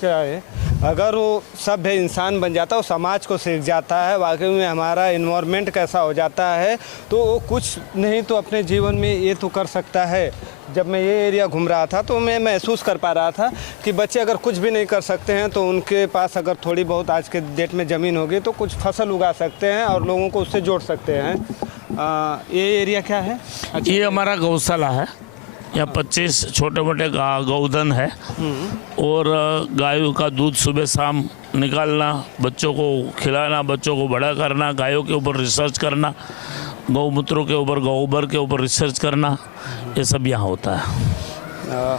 क्या है। अगर वो सभ्य इंसान बन जाता है, वो समाज को सीख जाता है, वाकई में हमारा इन्वायरमेंट कैसा हो जाता है, तो वो कुछ नहीं तो अपने जीवन में ये तो कर सकता है। जब मैं ये एरिया घूम रहा था तो मैं महसूस कर पा रहा था कि बच्चे अगर कुछ भी नहीं कर सकते हैं तो उनके पास अगर थोड़ी बहुत आज के डेट में ज़मीन होगी तो कुछ फसल उगा सकते हैं और लोगों को उससे जोड़ सकते हैं। ये एरिया क्या है? ये हमारा गौशाला है। यहाँ 25 छोटे मोटे गौधन है और गायों का दूध सुबह शाम निकालना, बच्चों को खिलाना, बच्चों को बड़ा करना, गायों के ऊपर रिसर्च करना, गौमूत्रों के ऊपर, गोबर के ऊपर रिसर्च करना, ये सब यहाँ होता है।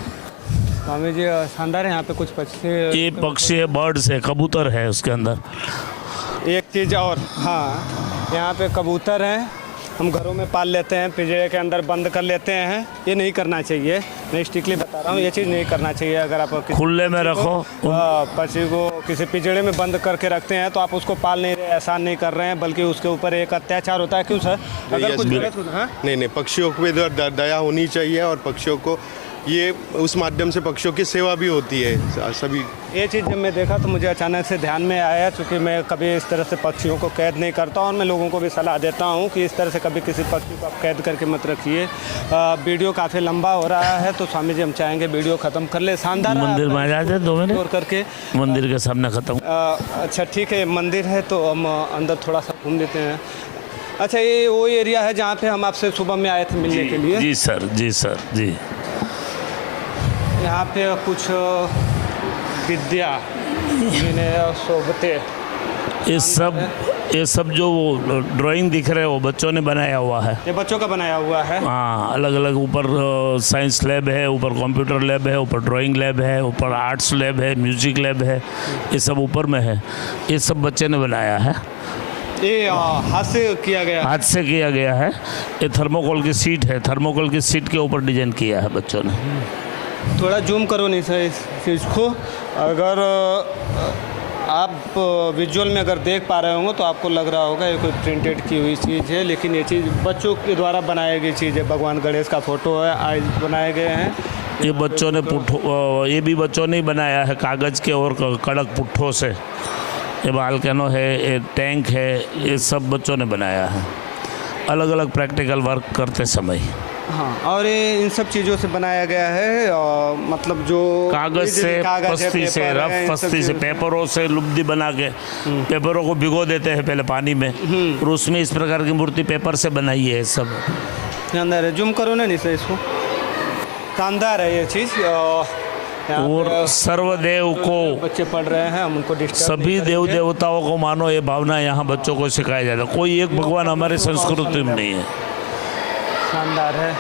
स्वामी जी शानदार है। यहाँ पे कुछ पक्षी, ये पक्षी है, बर्ड्स है, कबूतर है उसके अंदर। एक चीज़ और, हाँ, यहाँ पे कबूतर हैं, हम घरों में पाल लेते हैं, पिंजरे के अंदर बंद कर लेते हैं। ये नहीं करना चाहिए, मैं स्ट्रिक्टली बता रहा हूँ, ये चीज़ नहीं करना चाहिए। अगर आप खुले में रखो, पक्षी को किसी पिंजरे में बंद करके रखते हैं तो आप उसको पाल नहीं रहे, एहसान नहीं कर रहे हैं, बल्कि उसके ऊपर एक अत्याचार होता है। क्यों सर? अगर कुछ गलत होता है, नहीं, पक्षियों पे दया होनी चाहिए और पक्षियों को ये उस माध्यम से पक्षियों की सेवा भी होती है सभी। ये चीज़ जब मैं देखा तो मुझे अचानक से ध्यान में आया, क्योंकि मैं कभी इस तरह से पक्षियों को कैद नहीं करता और मैं लोगों को भी सलाह देता हूँ कि इस तरह से कभी किसी पक्षी को आप कैद करके मत रखिए। वीडियो काफ़ी लंबा हो रहा है तो स्वामी जी हम चाहेंगे वीडियो ख़त्म कर ले। शानदार मंदिर में आ जाते 2 मिनट और करके मंदिर के सामने ख़त्म। अच्छा ठीक है, मंदिर है तो हम अंदर थोड़ा सा घूम लेते हैं। अच्छा, ये वो एरिया है जहाँ पे हम आपसे सुबह में आए थे मिलने के लिए? जी सर, जी सर, जी। यहाँ पे कुछ विद्या जिन्हें सोबते, ये सब जो ड्राइंग दिख रहे हैं वो बच्चों ने बनाया हुआ है। ये बच्चों का बनाया हुआ है? हाँ, अलग अलग ऊपर साइंस लैब है, ऊपर कंप्यूटर लैब है, ऊपर ड्राइंग लैब है, ऊपर आर्ट्स लैब है, म्यूजिक लैब है, ये सब ऊपर में है। ये सब बच्चे ने बनाया है। ये हाथ से किया गया? हाथ से किया गया है। ये थर्मोकोल की सीट है, थर्मोकोल की सीट के ऊपर डिजाइन किया है बच्चों ने। थोड़ा जूम करो नहीं सर इस चीज़ को। अगर आप विजुअल में अगर देख पा रहे होंगे तो आपको लग रहा होगा ये कोई प्रिंटेड की हुई चीज़ है, लेकिन ये चीज़ बच्चों के द्वारा बनाई गई चीज़ है। भगवान गणेश का फोटो है, आइज बनाए गए हैं। ये बच्चों ने ये भी बच्चों ने ही बनाया है कागज़ के और कड़क पुट्ठों से। ये बालकनो है, ये टैंक है, ये सब बच्चों ने बनाया है अलग अलग प्रैक्टिकल वर्क करते समय। हाँ, और ये इन सब चीज़ों से बनाया गया है और मतलब जो कागज़ से, पस्ती से, रफ पस्ती से, पेपरों से लुब्दी बना के पेपरों को भिगो देते हैं पहले पानी में, और उसमें इस प्रकार की मूर्ति पेपर से बनाई है। सब शानदार है। जूम करो ना नहीं सर इसको। शानदार है ये चीज़। और सर्वदेव को बच्चे पढ़ रहे हैं, हम उनको सभी देव देवताओं को मानो, ये भावना यहाँ बच्चों को सिखाया जाता है। कोई एक भगवान हमारे संस्कृति में नहीं है। शानदार है।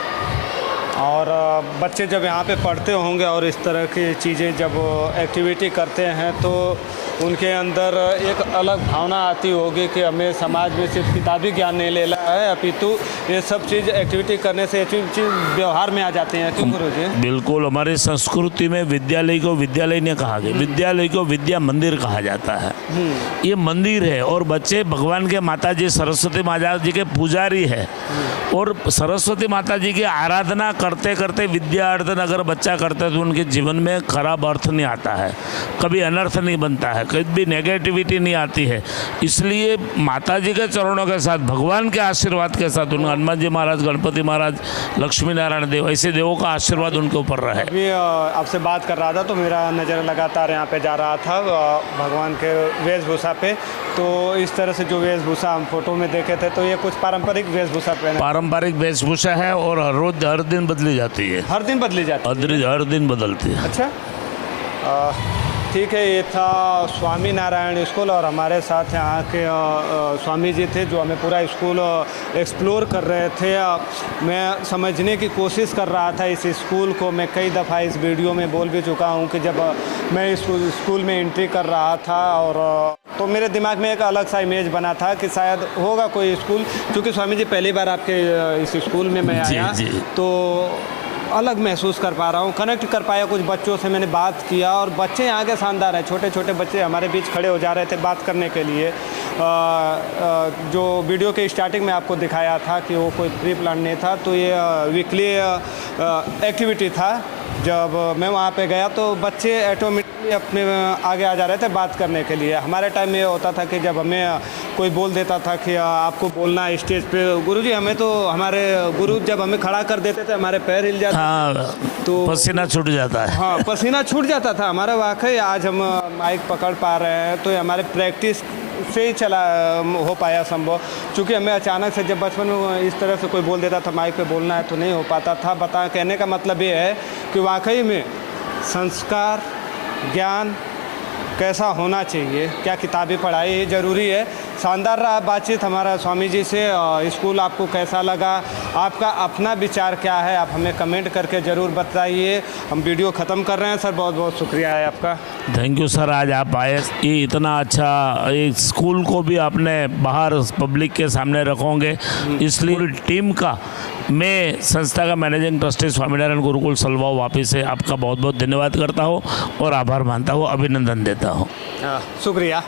और बच्चे जब यहाँ पे पढ़ते होंगे और इस तरह की चीज़ें जब एक्टिविटी करते हैं तो उनके अंदर एक अलग भावना आती होगी कि हमें समाज में सिर्फ किताबी ज्ञान नहीं लेना है, अपितु ये सब चीज़ एक्टिविटी करने से चीज़ व्यवहार में आ जाते हैं। क्यों गुरुजी? बिल्कुल, हमारी संस्कृति में विद्यालय को विद्यालय नहीं कहा गया, विद्यालय को विद्या मंदिर कहा जाता है। ये मंदिर है और बच्चे भगवान के माता जी सरस्वती माता जी के पुजारी है, और सरस्वती माता जी की आराधना करते करते विद्या अर्थ अगर बच्चा करता है तो उनके जीवन में खराब अर्थ नहीं आता है, कभी अनर्थ नहीं बनता है, कभी नेगेटिविटी नहीं आती है। इसलिए माता जी के चरणों के साथ, भगवान के आशीर्वाद के साथ, उन हनुमान जी महाराज, गणपति महाराज, लक्ष्मी नारायण देव, ऐसे देवों का आशीर्वाद उनके ऊपर रहे। अभी आपसे बात कर रहा था तो मेरा नज़र लगातार यहाँ पे जा रहा था भगवान के वेशभूषा पे। तो इस तरह से जो वेशभूषा हम फोटो में देखे थे तो ये कुछ पारंपरिक वेशभूषा पहने? पारंपरिक वेशभूषा है और हर दिन बदली जाती है। हर दिन बदली जाती है? हर दिन बदलती है। अच्छा, ठीक है। ये था स्वामी नारायण स्कूल और हमारे साथ यहाँ के स्वामी जी थे जो हमें पूरा स्कूल एक्सप्लोर कर रहे थे। मैं समझने की कोशिश कर रहा था इस स्कूल को। मैं कई दफ़ा इस वीडियो में बोल भी चुका हूँ कि जब मैं इस स्कूल में एंट्री कर रहा था और तो मेरे दिमाग में एक अलग सा इमेज बना था कि शायद होगा कोई स्कूल, क्योंकि स्वामी जी पहली बार आपके इस स्कूल में मैं आया तो अलग महसूस कर पा रहा हूँ, कनेक्ट कर पाया कुछ बच्चों से। मैंने बात किया और बच्चे यहाँ के शानदार हैं। छोटे छोटे बच्चे हमारे बीच खड़े हो जा रहे थे बात करने के लिए। जो वीडियो के स्टार्टिंग में आपको दिखाया था कि वो कोई प्री प्लान नहीं था, तो ये वीकली एक्टिविटी था। जब मैं वहाँ पे गया तो बच्चे ऑटोमेटिकली अपने आगे आ जा रहे थे बात करने के लिए। हमारे टाइम में ये होता था कि जब हमें कोई बोल देता था कि आपको बोलना है स्टेज पे, गुरुजी हमें तो हमारे गुरु जब हमें खड़ा कर देते थे हमारे पैर हिल जाते तो पसीना छूट जाता है। हाँ, पसीना छूट जाता था हमारा। वाकई आज हम माइक पकड़ पा रहे हैं तो ये हमारे प्रैक्टिस से ही चला हो पाया संभव, क्योंकि हमें अचानक से जब बचपन में इस तरह से कोई बोल देता था माइक पे बोलना है तो नहीं हो पाता था। कहने का मतलब ये है कि वाकई में संस्कार, ज्ञान कैसा होना चाहिए, क्या किताबी पढ़ाई ज़रूरी है। शानदार रहा बातचीत हमारा स्वामी जी से। स्कूल आपको कैसा लगा, आपका अपना विचार क्या है, आप हमें कमेंट करके ज़रूर बताइए। हम वीडियो ख़त्म कर रहे हैं सर, बहुत बहुत शुक्रिया है आपका। थैंक यू सर, आज आप आए। ये इतना अच्छा एक स्कूल को भी आपने बाहर पब्लिक के सामने रखोगे, इसलिए पूरी टीम का मैं संस्था का मैनेजिंग ट्रस्टी स्वामीनारायण गुरुकुल सलवाओ वापी से आपका बहुत बहुत धन्यवाद करता हूँ और आभार मानता हूँ, अभिनंदन देता हूँ। शुक्रिया।